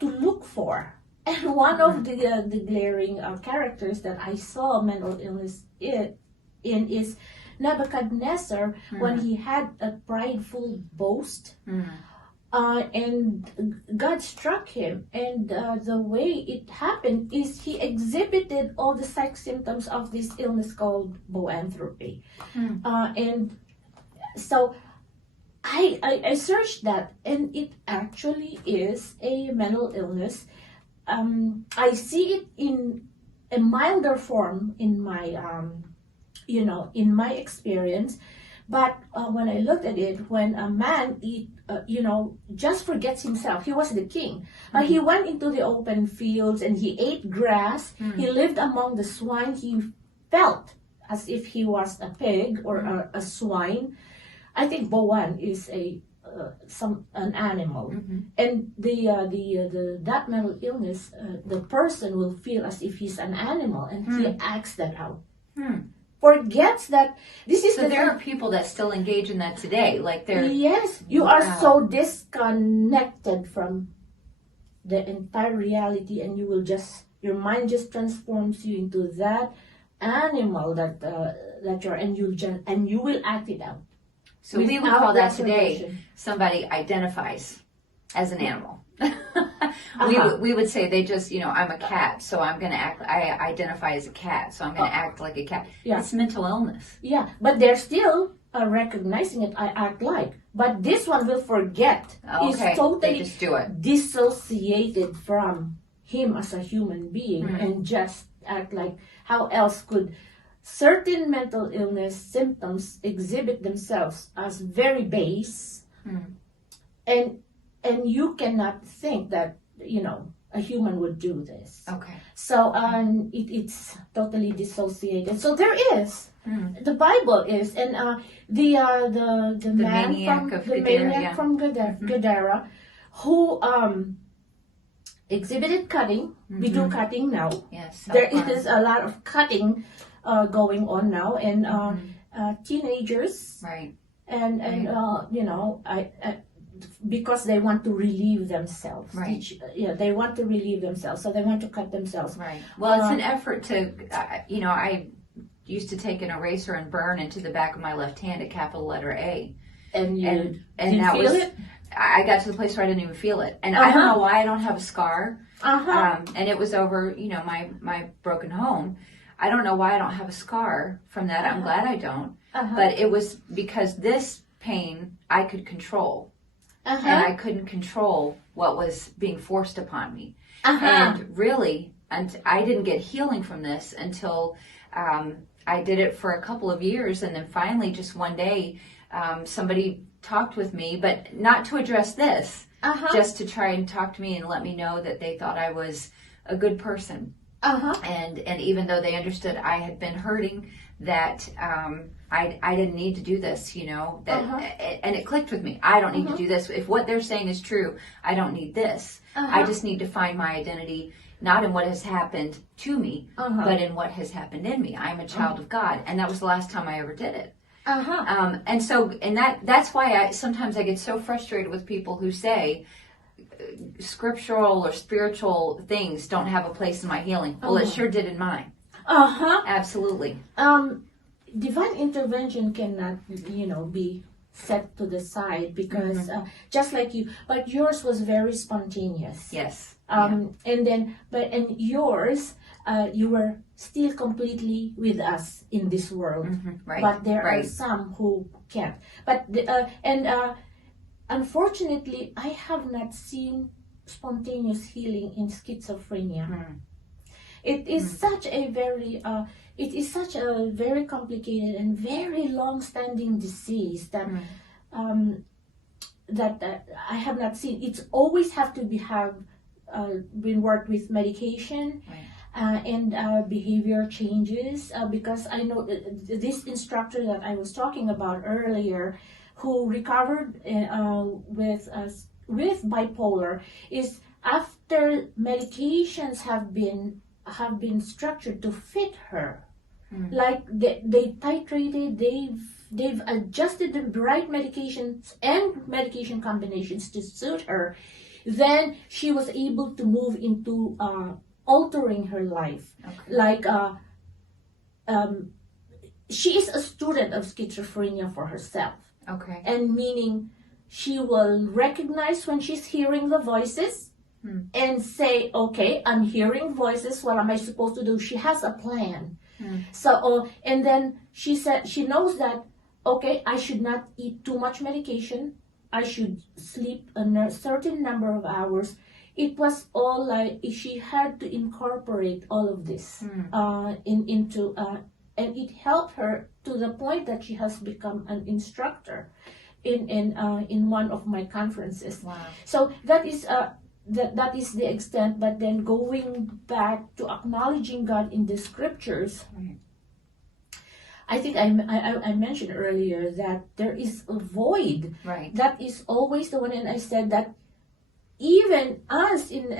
to look for. And one of the glaring characters that I saw mental illness in is Nebuchadnezzar, when he had a prideful boast. And God struck him, and the way it happened is he exhibited all the psych symptoms of this illness called boanthropy. And so I searched that, and it actually is a mental illness. I see it in a milder form in my in my experience. But when I looked at it, when a man just forgets himself, he was the king. He went into the open fields and he ate grass. He lived among the swine. He felt as if he was a pig or a swine. I think Boan is an animal, and that mental illness, the person will feel as if he's an animal, and he acts that out. Forgets that this is So there are people that still engage in that today. Like they're... Yes, you are so disconnected from the entire reality, and you will just, your mind just transforms you into that animal that you're, and you will act it out. So we would without call that today reservation. somebody identifies as an animal. Uh-huh. We would say they just, I'm a cat, so I'm going to act, I identify as a cat, so I'm going to act like a cat. Yeah. It's mental illness. Yeah, but they're still recognizing it. I act like, but this one will forget. Okay, He's they totally just do it. dissociated from him as a human being and just act like. How else could certain mental illness symptoms exhibit themselves as very base, and you cannot think that a human would do this. Okay. So it's totally dissociated. So there is the Bible is, and the man maniac from of the Gadara, maniac yeah. from Gadara, who exhibited cutting. We do cutting now. Yes. There is a lot of cutting going on now, and teenagers, Right. and because they want to relieve themselves. Right. They want to relieve themselves, so they want to cut themselves. Right. Well, it's an effort to, I used to take an eraser and burn into the back of my left hand a capital letter A. And you And did that feel was, it? I got to the place where I didn't even feel it. And I don't know why I don't have a scar. And it was over, my broken home. I don't know why I don't have a scar from that. I'm glad I don't. But it was because this pain I could control. And I couldn't control what was being forced upon me. And really, I didn't get healing from this until I did it for a couple of years. And then finally, just one day, somebody talked with me, but not to address this, just to try and talk to me and let me know that they thought I was a good person. And even though they understood I had been hurting, that I didn't need to do this, and it clicked with me. I don't need to do this. If what they're saying is true, I don't need this. I just need to find my identity, not in what has happened to me, but in what has happened in me. I'm a child of God, and that was the last time I ever did it. And that's why sometimes I get so frustrated with people who say scriptural or spiritual things don't have a place in my healing. Well, it sure did in mine. Absolutely. Divine intervention cannot, be set to the side because just like you, but yours was very spontaneous. Yes. And yours, you were still completely with us in this world. Right. But there are some who can't. But unfortunately, I have not seen spontaneous healing in schizophrenia. It is such a very complicated and very long-standing disease that I have not seen. It's always have to been worked with medication and behavior changes, because I know this instructor that I was talking about earlier, who recovered with bipolar, is after medications have been structured to fit her. Like they titrated, they've adjusted the right medications and medication combinations to suit her. Then she was able to move into altering her life. Like she is a student of schizophrenia for herself. And meaning she will recognize when she's hearing the voices and say, okay, I'm hearing voices, what am I supposed to do? She has a plan. So, and then she said, she knows that, okay, I should not eat too much medication. I should sleep a certain number of hours. It was all like she had to incorporate all of this into, and it helped her to the point that she has become an instructor in one of my conferences. Wow. So that is that is the extent. But then going back to acknowledging God in the scriptures, I think I mentioned earlier that there is a void. That is always the one, and I said that even us in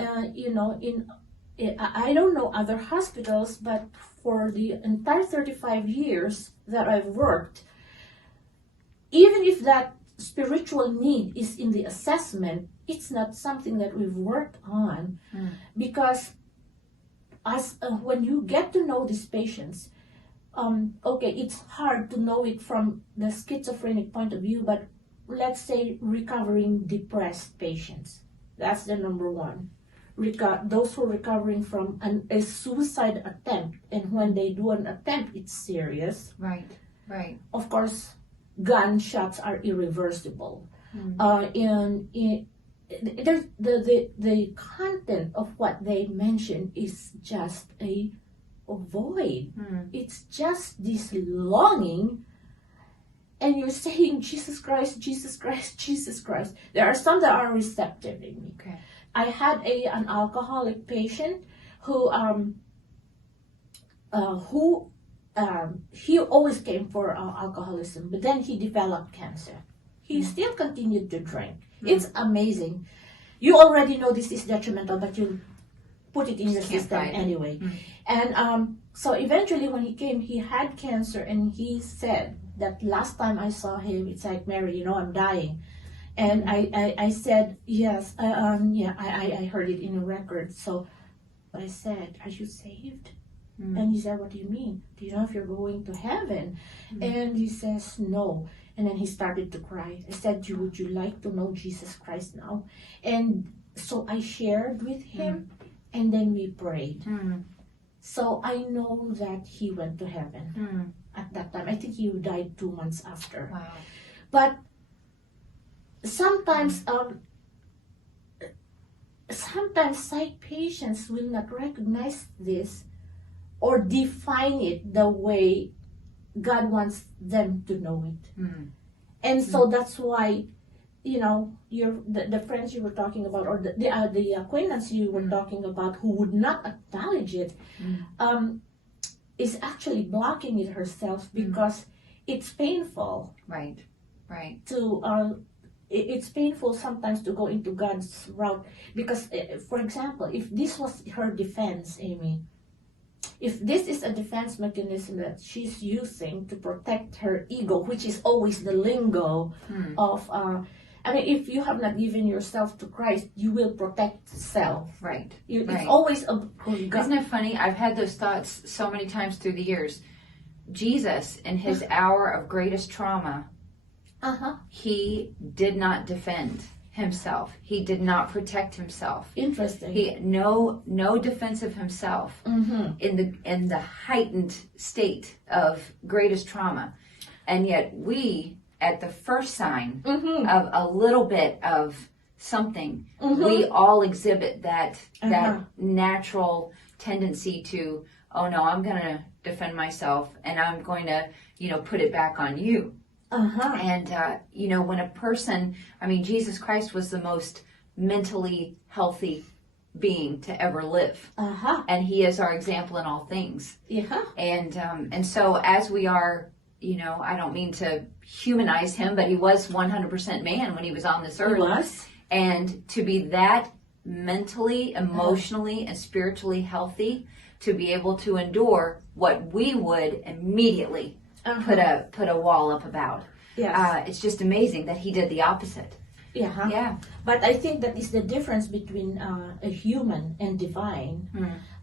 I don't know other hospitals, but for the entire 35 years that I've worked, even if that spiritual need is in the assessment, it's not something that we've worked on, because as when you get to know these patients, okay, it's hard to know it from the schizophrenic point of view, but let's say recovering depressed patients, that's the number one. Those who are recovering from a suicide attempt, and when they do an attempt, it's serious. Right. Of course, gunshots are irreversible. And the content of what they mention is just a void. It's just this longing, and you're saying, Jesus Christ, Jesus Christ, Jesus Christ. There are some that are receptive in me. Okay. I had an alcoholic patient who he always came for alcoholism, but then he developed cancer. He still continued to drink. It's amazing. You already know this is detrimental, but you put it in your system anyway. And so eventually when he came, he had cancer, and he said that last time I saw him, it's like, Mary, you know, I'm dying. And I said, yes, I heard it in a record. So I said, are you saved? And he said, what do you mean? Do you know if you're going to heaven? And he says, no. And then he started to cry. I said, would you like to know Jesus Christ now? And so I shared with him, and then we prayed. So I know that he went to heaven at that time. I think he died 2 months after. Wow. But sometimes psych patients will not recognize this or define it the way God wants them to know it. And so that's why, you know, the friends you were talking about, or the acquaintance you were talking about, who would not acknowledge it, is actually blocking it herself, because it's painful. Right. It's painful sometimes to go into God's route, because, for example, if this was her defense, Amy, if this is a defense mechanism that she's using to protect her ego, which is always the lingo of, I mean, if you have not given yourself to Christ, you will protect self. Right. It's always Isn't it funny? I've had those thoughts so many times through the years. Jesus, in his hour of greatest trauma, he did not defend himself. He did not protect himself. Interesting. He no defense of himself in the heightened state of greatest trauma. And yet we, at the first sign of a little bit of something, we all exhibit that natural tendency to, oh no, I'm going to defend myself, and I'm going to, put it back on you. And, when a person, I mean, Jesus Christ was the most mentally healthy being to ever live. And he is our example in all things. And so as we are, I don't mean to humanize him, but he was 100% man when he was on this earth. He was. And to be that mentally, emotionally, and spiritually healthy, to be able to endure what we would immediately put a wall up about. Yes. It's just amazing that he did the opposite. Yeah. But I think that is the difference between a human and divine.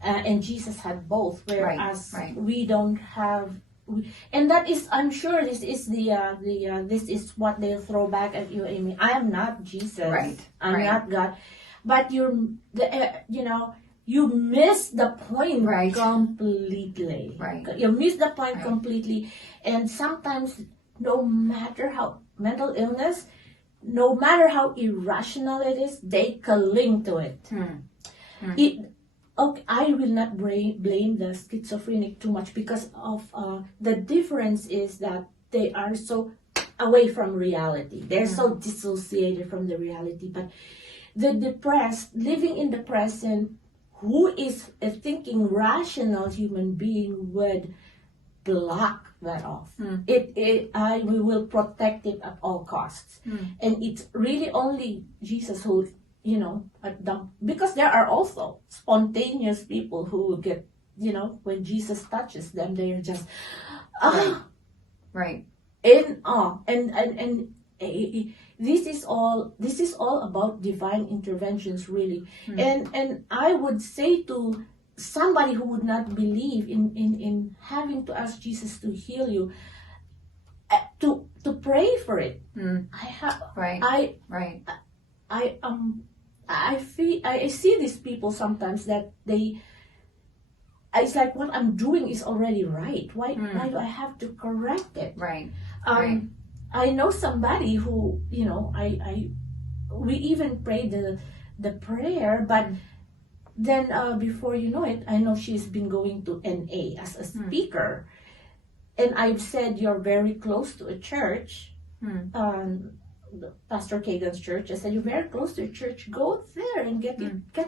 And Jesus had both, whereas we don't have. And that is, I'm sure this is this is what they'll throw back at you, Amy. I am not Jesus. I'm not God. But you miss the point completely. You miss the point completely. And sometimes, no matter how mental illness, no matter how irrational it is, they cling to it. I will not blame the schizophrenic too much, because of the difference is that they are so away from reality. They're so dissociated from the reality. But the depressed, living in the present, who is a thinking, rational human being, would block that off. We will protect it at all costs. And it's really only Jesus who, because there are also spontaneous people who get, when Jesus touches them, they're just Right. in awe. And this is all about divine interventions, really. And I would say to somebody who would not believe in having to ask Jesus to heal you, to pray for it. Right. I see these people sometimes that it's like what I'm doing is already right. Why do I have to correct it? Right. I know somebody who, we even prayed the prayer, but then before you know it, I know she's been going to NA as a speaker. And I've said, you're very close to a church, Pastor Kagan's church. I said, you're very close to a church. Go there and get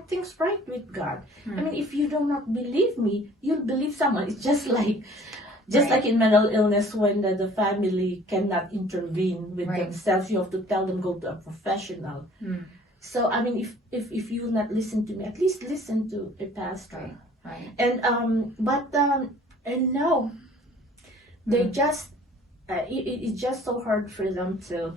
things right with God. I mean, if you do not believe me, you'll believe someone. It's just like in mental illness, when the family cannot intervene with themselves, you have to tell them, go to a professional. So, I mean, if you will not listen to me, at least listen to a pastor. Right. And and no, they just it's just so hard for them to.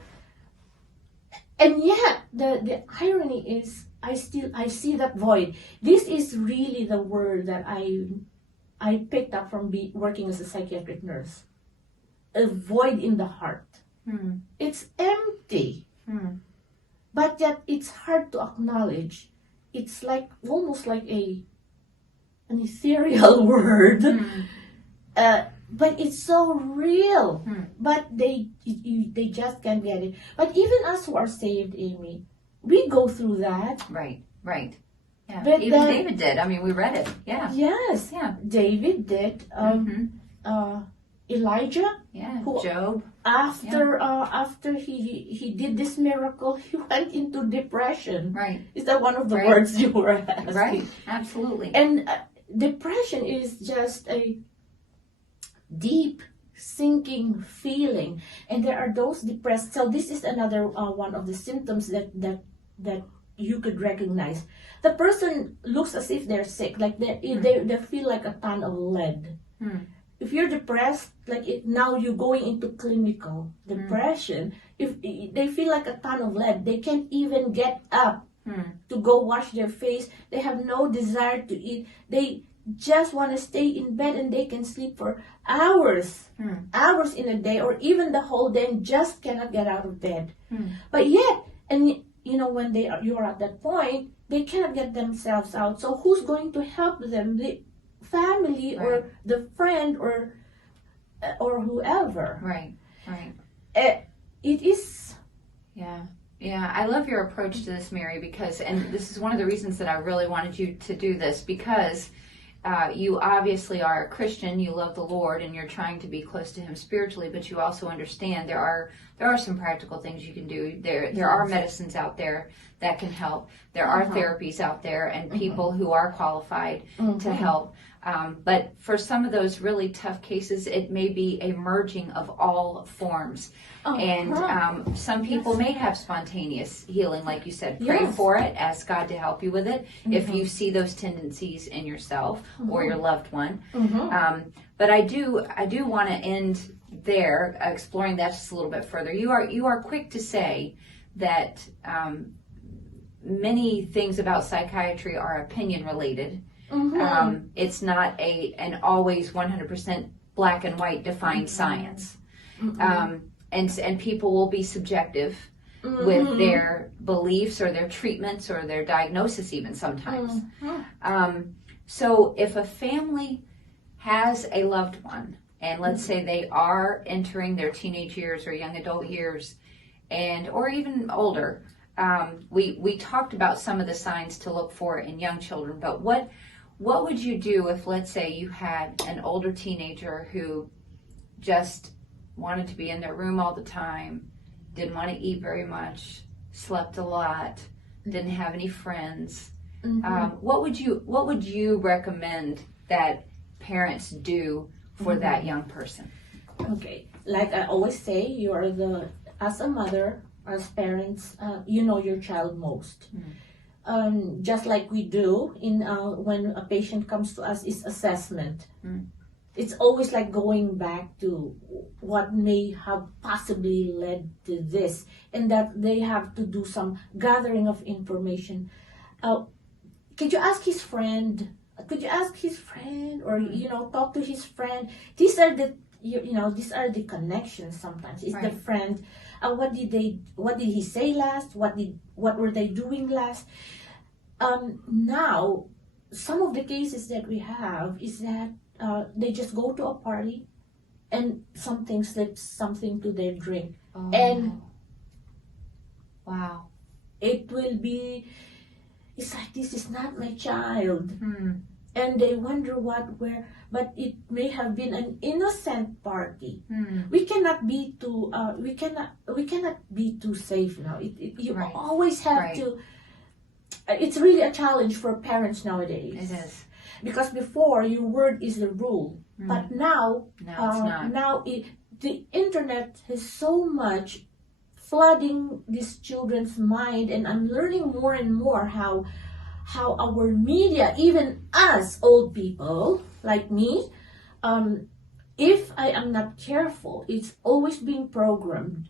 And yet the irony is, I see that void. This is really the word that I picked up from working as a psychiatric nurse. A void in the heart. It's empty. But yet it's hard to acknowledge. It's like almost like an ethereal word. But it's so real. But they just can't get it. But even us who are saved, Amy, we go through that. Right. Yeah. But even David did. I mean, we read it. Yeah. Yes. Yeah. David did. Elijah. Yeah. Who, Job. After he did this miracle, he went into depression. Right. Is that one of the words you were asking? Right. Absolutely. And depression is just a deep sinking feeling, and there are those depressed. So this is another one of the symptoms that you could recognize. The person looks as if they're sick, like they feel like a ton of lead. If you're depressed, now you're going into clinical depression. If they feel like a ton of lead, they can't even get up to go wash their face. They have no desire to eat. They just want to stay in bed, and they can sleep for hours in a day, or even the whole day, and just cannot get out of bed. But yet, and when you're at that point, they cannot get themselves out. So who's going to help them? The family or the friend or whoever. Right. It is. Yeah, I love your approach to this, Mary, and this is one of the reasons that I really wanted you to do this, because you obviously are a Christian, you love the Lord, and you're trying to be close to Him spiritually, but you also understand there are some practical things you can do. There are medicines out there that can help. There are therapies out there, and people who are qualified to help. But for some of those really tough cases, it may be a merging of all forms. And some people may have spontaneous healing, like you said. Pray for it. Ask God to help you with it if you see those tendencies in yourself or your loved one. But I do want to end there, exploring that just a little bit further. You are quick to say that many things about psychiatry are opinion related. It's not an always 100% black and white defined science. And people will be subjective with their beliefs or their treatments or their diagnosis even sometimes. So if a family has a loved one, and let's say they are entering their teenage years or young adult years, or even older, we talked about some of the signs to look for in young children, but what would you do if, let's say, you had an older teenager who just wanted to be in their room all the time, didn't want to eat very much, slept a lot, didn't have any friends? What would you recommend that parents do for that young person? Okay, like I always say, as a mother, as parents, you know your child most. just like we do in when a patient comes to us, is assessment. It's always like going back to what may have possibly led to this, and that they have to do some gathering of information. Could you ask his friend? Could you ask his friend, or talk to his friend? These are the these are the connections. Sometimes it's the friend. What did he say last? What were they doing last? Now, some of the cases that we have is that they just go to a party and something slips something to their drink, and wow, it will be. It's like, this is not my child. And they wonder but it may have been an innocent party. We cannot be too we cannot be too safe now. You always have to. It's really a challenge for parents nowadays. It is, because before your word is the rule, but now it's not. Now the internet has so much flooding these children's mind, and I'm learning more and more how our media, even us old people like me, if I am not careful, it's always being programmed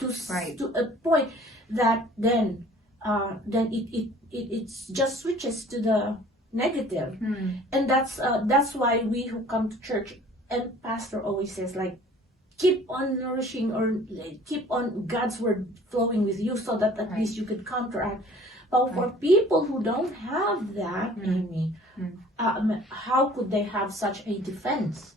to a point that then it just switches to the negative, and that's why we who come to church, and pastor always says, like, keep on nourishing, or keep on God's word flowing with you, so that at least you could counteract. But for people who don't have that, Amy, how could they have such a defense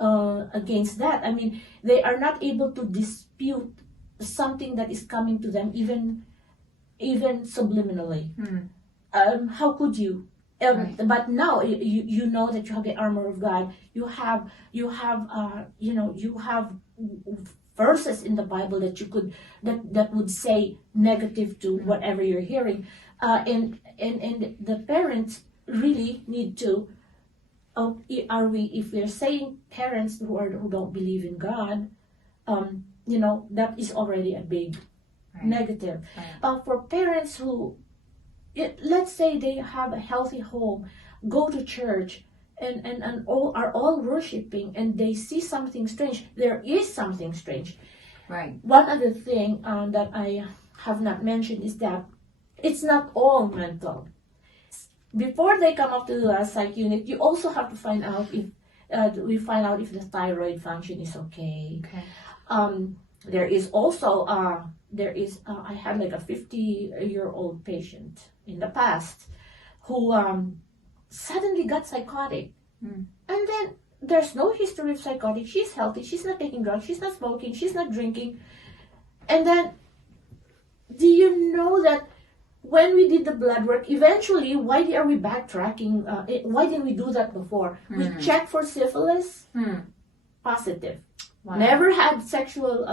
against that? I mean, they are not able to dispute something that is coming to them, even subliminally. How could you? But now you know that you have the armor of God. You have verses in the Bible that you could that would say negative to whatever you're hearing, and the parents really need to. If we're saying parents who don't believe in God, that is already a big negative. For parents who, let's say they have a healthy home, go to church, and are all worshiping, and they see something strange. There is something strange. One other thing that I have not mentioned is that it's not all mental. Before they come up to the psych unit, you also have to find out if the thyroid function is okay. There is also I had like a 50-year-old patient in the past who suddenly got psychotic, and then there's no history of psychotic. She's healthy, she's not taking drugs, she's not smoking, she's not drinking. And then, do you know that when we did the blood work, eventually, why are we backtracking? Why didn't we do that before? We checked for syphilis, positive. Never had sexual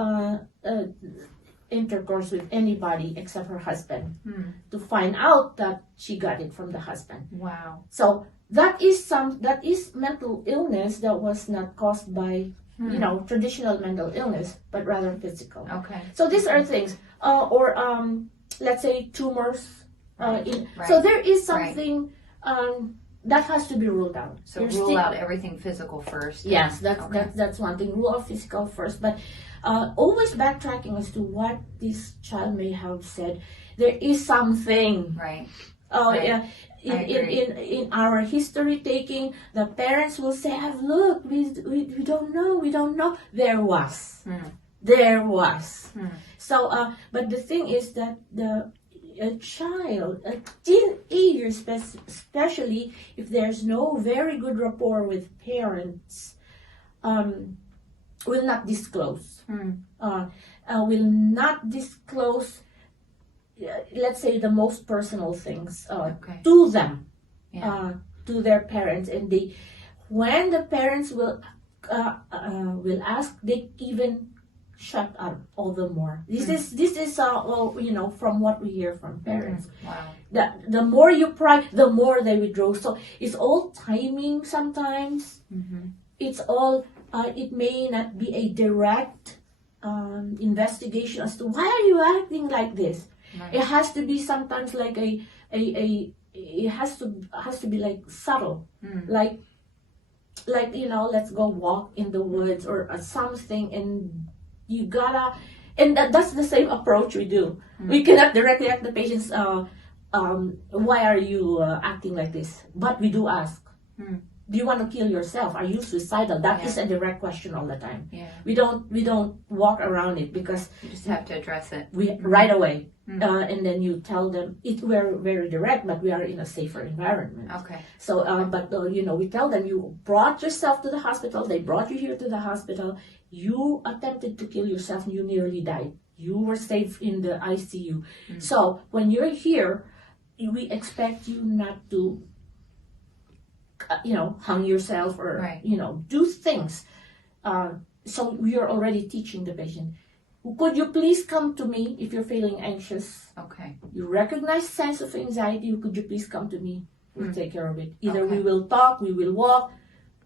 intercourse with anybody except her husband, to find out that she got it from the husband. So that is mental illness that was not caused by traditional mental illness, but rather physical. So these are things, or let's say tumors. So there is something that has to be ruled out. So rule out everything physical first. Yes, that's one thing. Rule out physical first, but always backtracking as to what this child may have said. There is something. Yeah. In our history taking, the parents will say, "Look, we don't know. There was." So, but the thing is that a child, a teenager, especially if there's no very good rapport with parents, will not disclose. Will not disclose, let's say, the most personal things to them, to their parents, and when the parents will ask, they even shut up all the more. This is from what we hear from parents. The more you pry, the more they withdraw. So it's all timing sometimes. It's all it may not be a direct investigation as to why are you acting like this. It has to be sometimes like it has to be like subtle, like let's go walk in the woods or something, and you gotta, and that's the same approach we do. We cannot directly ask the patients, why are you acting like this? But we do ask, do you want to kill yourself? Are you suicidal? That is a direct question all the time. Yeah. We don't walk around it, because You just have to address it. we right away, and then you tell them we're very direct, but we are in a safer environment. Okay. So, we tell them, you brought yourself to the hospital. They brought you here to the hospital. You attempted to kill yourself, and you nearly died. You were safe in the ICU. So when you're here, we expect you not to, hang yourself or, Right. do things. So we are already teaching the patient. Could you please come to me if you're feeling anxious? Okay. You recognize sense of anxiety. Could you please come to me? We'll take care of it. Either Okay. we will talk, we will walk.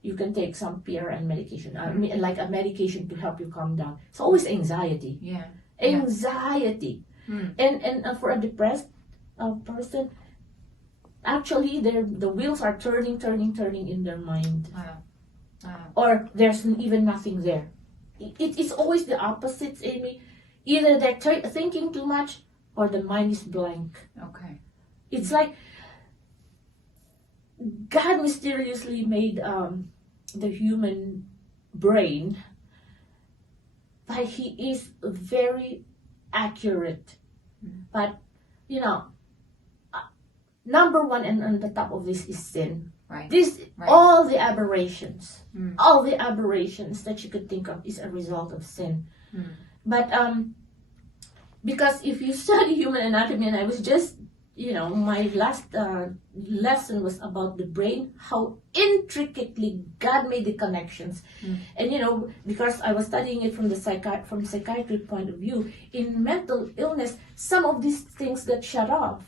You can take some PRN medication, like a medication to help you calm down. It's always anxiety. Yeah. Anxiety. And for a depressed person, actually the wheels are turning in their mind. Wow. Or there's even nothing there. It's always the opposites, Amy. Either they're thinking too much, or the mind is blank. Okay. It's like God mysteriously made the human brain, but He is very accurate. But number one, and on the top of this is sin. Right. Right. All the aberrations that you could think of is a result of sin. But because if you study human anatomy, and I was just, my last lesson was about the brain, how intricately God made the connections. And because I was studying it from the psychiatry point of view, in mental illness, some of these things got shut off.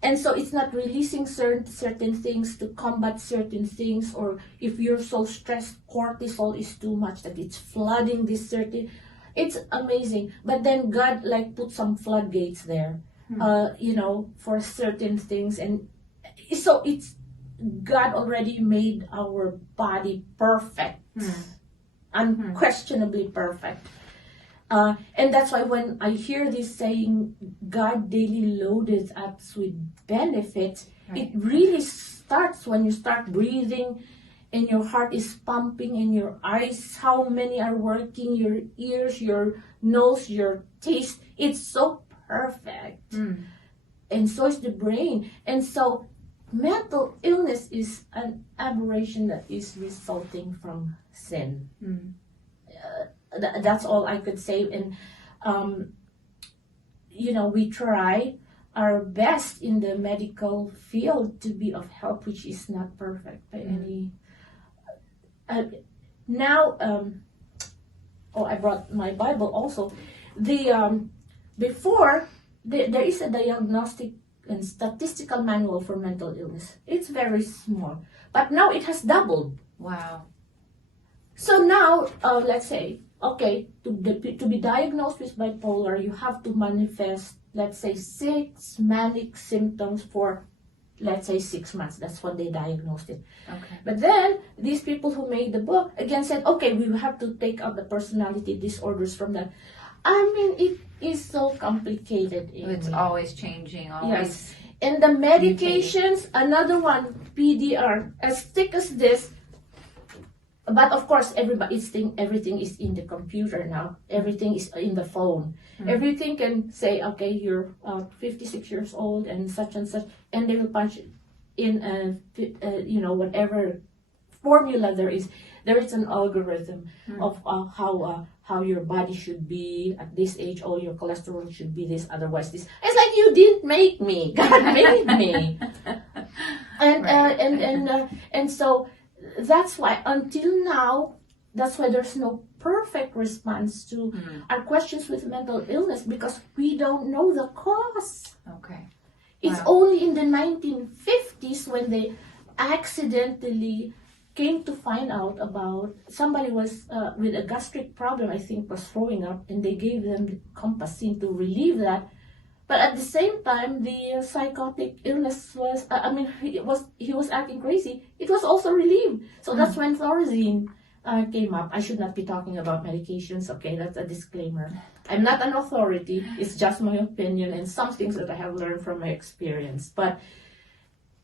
And so it's not releasing certain things to combat certain things, or if you're so stressed, cortisol is too much that it's flooding this certain. It's amazing. But then God put some floodgates there, for certain things, and so it's God already made our body perfect, unquestionably perfect. And that's why when I hear this saying, God daily loaded us with benefits, it really starts when you start breathing and your heart is pumping and your eyes, how many are working, your ears, your nose, your taste. It's so perfect. And so is the brain. And so mental illness is an aberration that is resulting from sin. That's all I could say. And we try our best in the medical field to be of help, which is not perfect by any. I brought my Bible also. Before there is a diagnostic and statistical manual for mental illness. It's very small, but now it has doubled. Wow. So now, let's say, okay, to be diagnosed with bipolar, you have to manifest, let's say, 6 manic symptoms for, let's say, 6 months. That's when they diagnosed it. Okay. But then, these people who made the book, again, said, okay, we have to take out the personality disorders from that. I mean, it is so complicated. It's always changing, always. Yes. And the medications, another one, PDR, as thick as this. But of course, everything is in the computer now. Everything is in the phone. Everything can say, okay, you're 56 years old and such, and they will punch in, whatever formula there is. There is an algorithm of how your body should be at this age. All your cholesterol should be this, otherwise this. It's like, you didn't make me. God made me. And so. That's why until now, that's why there's no perfect response to our questions with mental illness, because we don't know the cause. Okay. It's only in the 1950s when they accidentally came to find out about somebody was with a gastric problem, I think, was throwing up, and they gave them Compasine to relieve that. But at the same time, the psychotic illness was, he was acting crazy. It was also relieved. So that's when Thorazine came up. I should not be talking about medications. Okay, that's a disclaimer. I'm not an authority. It's just my opinion and some things that I have learned from my experience. But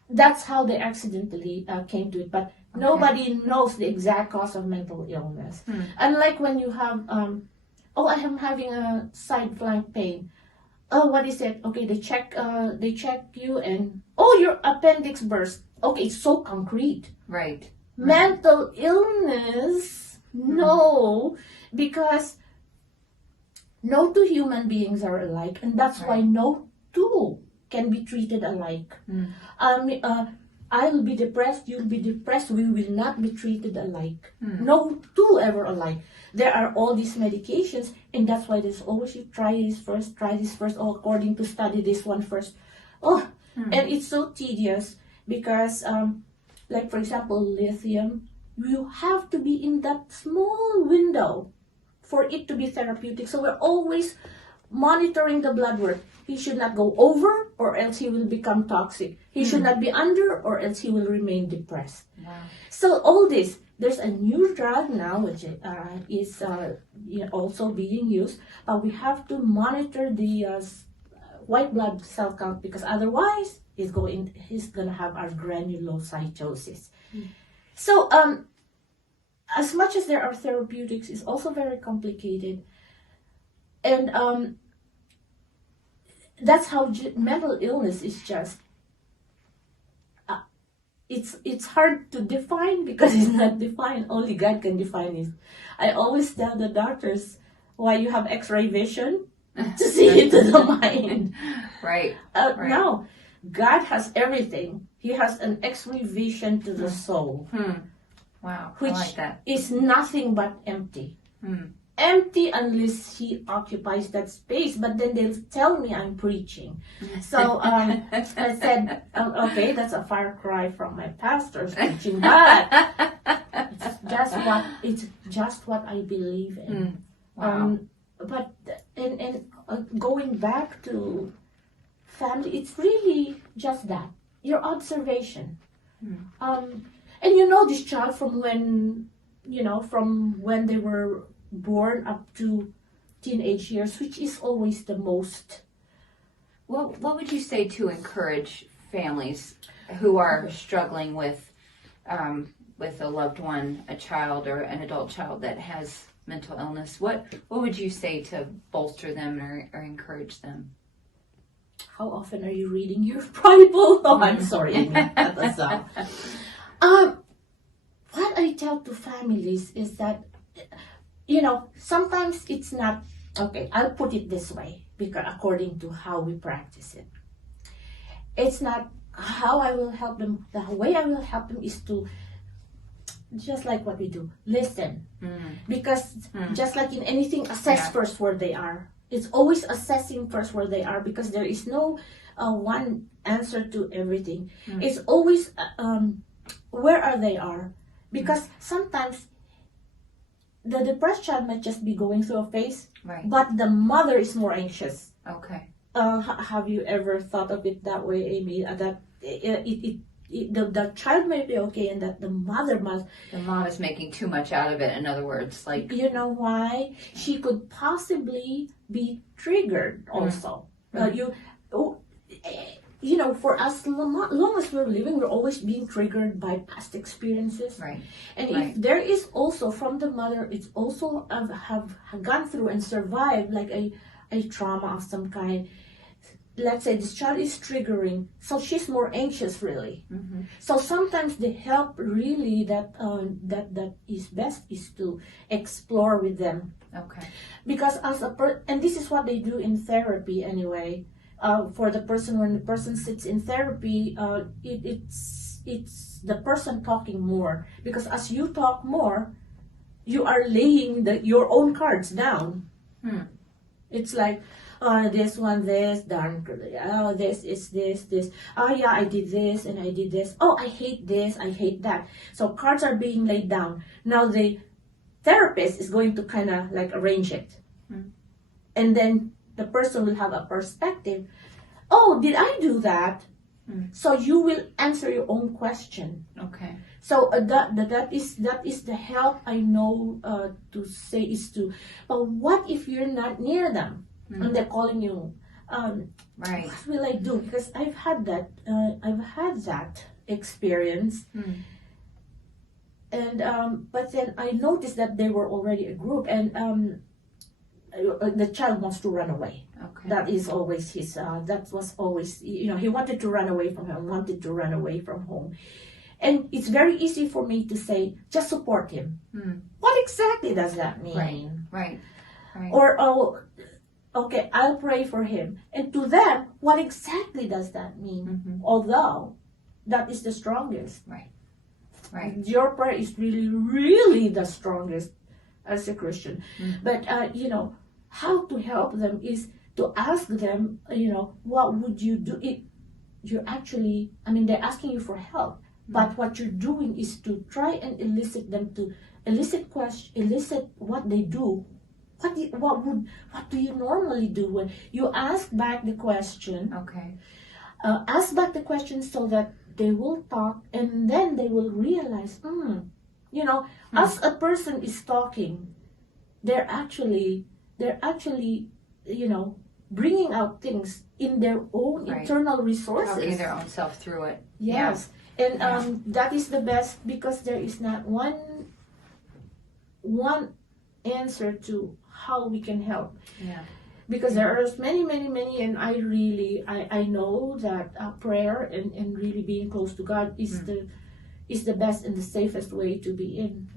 that's how they accidentally came to it. But nobody knows the exact cause of mental illness. Unlike when you have, I am having a side flank pain. Oh, what is it? Okay, they check you and, your appendix burst. Okay, it's so concrete. Right. Mental illness, no, because no two human beings are alike, and that's why no two can be treated alike. I will be depressed, you'll be depressed, we will not be treated alike. No two ever alike. There are all these medications, and that's why there's always, you try this first, according to study this one first. And it's so tedious because, like for example, lithium, you have to be in that small window for it to be therapeutic. So we're always monitoring the blood work. He should not go over or else he will become toxic. He should not be under or else he will remain depressed. Wow. So all this, there's a new drug now which is also being used, but we have to monitor the white blood cell count because otherwise he's going to have our granulocytosis. So as much as there are therapeutics, it's also very complicated. And that's how mental illness is just, it's hard to define because it's not defined. Only God can define it. I always tell the doctors why you have X-ray vision to see into the mind. Right. No, God has everything. He has an X-ray vision to the soul. Wow, which I like that. is nothing but empty. Empty unless he occupies that space, but then they'll tell me I'm preaching. So I said, okay, that's a far cry from my pastor's preaching, but it's just what I believe in. Wow. But going back to family, it's really just that, your observation. And this child from when they were born up to teenage years, which is always the most. What would you say to encourage families who are struggling with a loved one, a child or an adult child that has mental illness? What would you say to bolster them or encourage them? How often are you reading your Bible? Oh, I'm sorry, I meant that as well. What I tell to families is that, sometimes it's not, okay, I'll put it this way, because according to how we practice it. It's not how I will help them. The way I will help them is to, just like what we do, listen. Because just like in anything, assess first where they are. It's always assessing first where they are because there is no one answer to everything. It's always where are they are. Because sometimes the depressed child might just be going through a phase, but the mother is more anxious. Okay. Have you ever thought of it that way, Amy? That the child may be okay, and that the mom is making too much out of it. In other words, like, you know why? She could possibly be triggered also. For us, long as we're living, we're always being triggered by past experiences. Right. And if there is also from the mother, it's also have gone through and survived like a trauma of some kind. Let's say this child is triggering, so she's more anxious really. So sometimes the help really that is best is to explore with them. Okay. Because and this is what they do in therapy anyway. For the person, when the person sits in therapy, it's the person talking more, because as you talk more, you are laying your own cards down. It's like, this one, this, darn, this is this. Yeah, I did this and I did this. Oh, I hate this, I hate that. So cards are being laid down. Now the therapist is going to kind of like arrange it. And then the person will have a perspective. Oh, did I do that? So you will answer your own question. Okay. So that is the help I know to say is to. But what if you're not near them and they're calling you? Right. What will I do? Because I've had that. I've had that experience. And but then I noticed that they were already a group, and the child wants to run away. Okay. That is always his. That was always, he wanted to run away from home, wanted to run away from home, and it's very easy for me to say, just support him. What exactly does that mean? Right. Or okay, I'll pray for him. And to them, what exactly does that mean? Although that is the strongest. Right. Your prayer is really, really the strongest as a Christian. But how to help them is to ask them, what would you do if you're actually, they're asking you for help, but what you're doing is to try and elicit them to elicit what they do. What do you normally do when you ask back the question? Okay. Ask back the question so that they will talk, and then they will realize, as a person is talking, they're actually, bringing out things in their own internal resources. Talking their own self through it. Yes. Yeah. And that is the best, because there is not one answer to how we can help. Yeah. Because there are many, and I know that prayer and really being close to God is the best and the safest way to be in.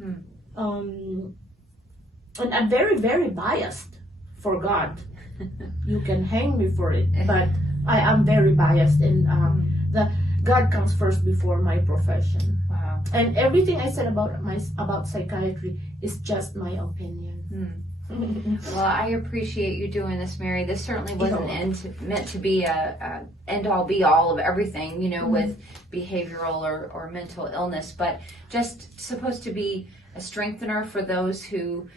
And I'm very, very biased for God. You can hang me for it, but I am very biased, and God comes first before my profession. Wow. And everything I said about psychiatry is just my opinion. Well, I appreciate you doing this, Mary. This certainly wasn't meant to be a end all be all of everything, with behavioral or mental illness, but just supposed to be a strengthener for those who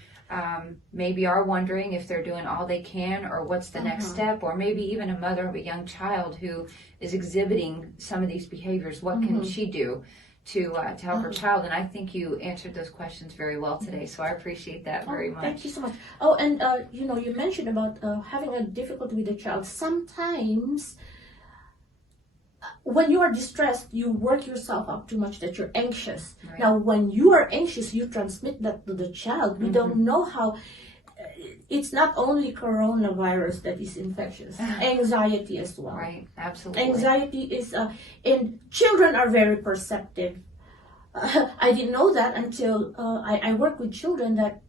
maybe are wondering if they're doing all they can or what's the next step, or maybe even a mother of a young child who is exhibiting some of these behaviors. What can she do to help her child? And I think you answered those questions very well today, so I appreciate that very much. Thank you so much. Oh, and you mentioned about having a difficulty with the child. Sometimes when you are distressed, you work yourself up too much that you're anxious. Right. Now, when you are anxious, you transmit that to the child. We don't know how. It's not only coronavirus that is infectious. Anxiety as well. Right, absolutely. Anxiety is, and children are very perceptive. I didn't know that until I work with children that,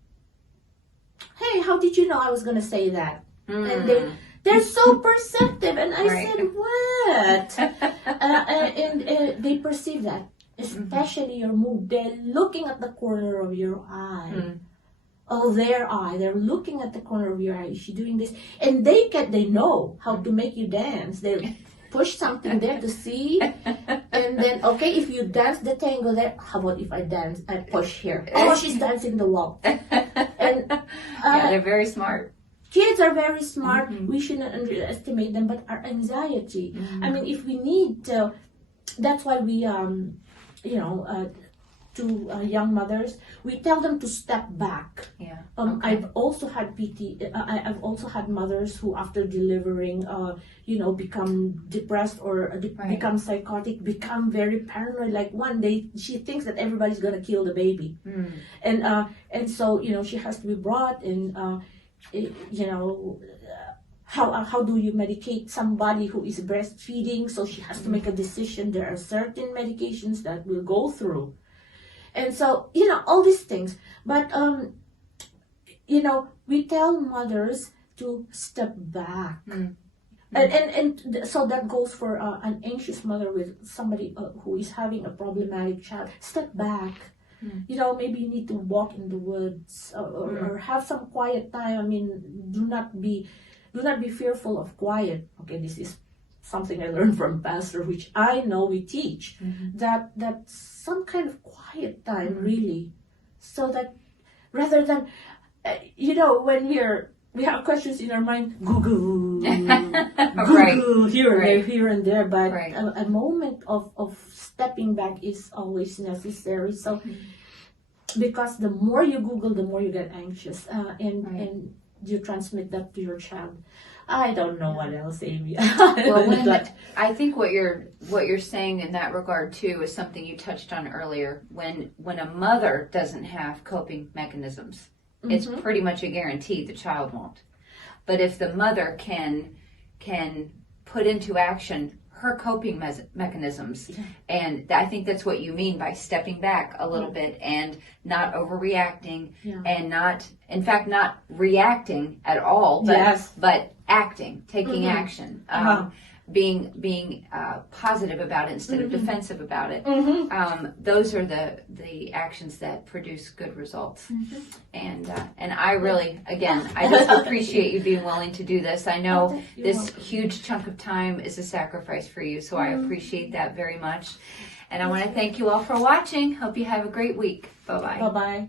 hey, how did you know I was going to say that? And they're so perceptive. And I said, what? And they perceive that, especially your mood. They're looking at the corner of your eye. Oh, their eye. They're looking at the corner of your eye. Is she doing this? And they know how to make you dance. They push something there to see. And then, okay, if you dance the tango there, how about if I push here? Oh, she's dancing the wall. And they're very smart. Kids are very smart. We shouldn't underestimate them. But our anxiety, if we need to, that's why we, to young mothers, we tell them to step back. Yeah. I've also had I've also had mothers who, after delivering, become depressed or become psychotic, become very paranoid. Like one day, she thinks that everybody's gonna kill the baby, and so she has to be brought in. How do you medicate somebody who is breastfeeding? So she has to make a decision. There are certain medications that will go through. And so, all these things. But, we tell mothers to step back. And so that goes for an anxious mother with somebody who is having a problematic child. Step back. Maybe you need to walk in the woods or have some quiet time. Do not be fearful of quiet. Okay, this is something I learned from Pastor, which I know we teach, that some kind of quiet time, really, so that rather than, when we're we have questions in our mind, Google, Right. Google, here and there, Right. here and there, but Right. a moment of stepping back is always necessary. So, because the more you Google, the more you get anxious, and you transmit that to your child. I don't know what else, Amy. Well, I think what you're saying in that regard too is something you touched on earlier. When a mother doesn't have coping mechanisms, it's pretty much a guarantee the child won't. But if the mother can put into action her coping mechanisms, and I think that's what you mean by stepping back a little bit and not overreacting, and not reacting at all, but acting, taking action, being positive about it instead of defensive about it. Those are the actions that produce good results. And I really, again, I just appreciate you being willing to do this. I know this huge chunk of time is a sacrifice for you, so I appreciate that very much. And I want to thank you all for watching. Hope you have a great week. Bye-bye. Bye-bye.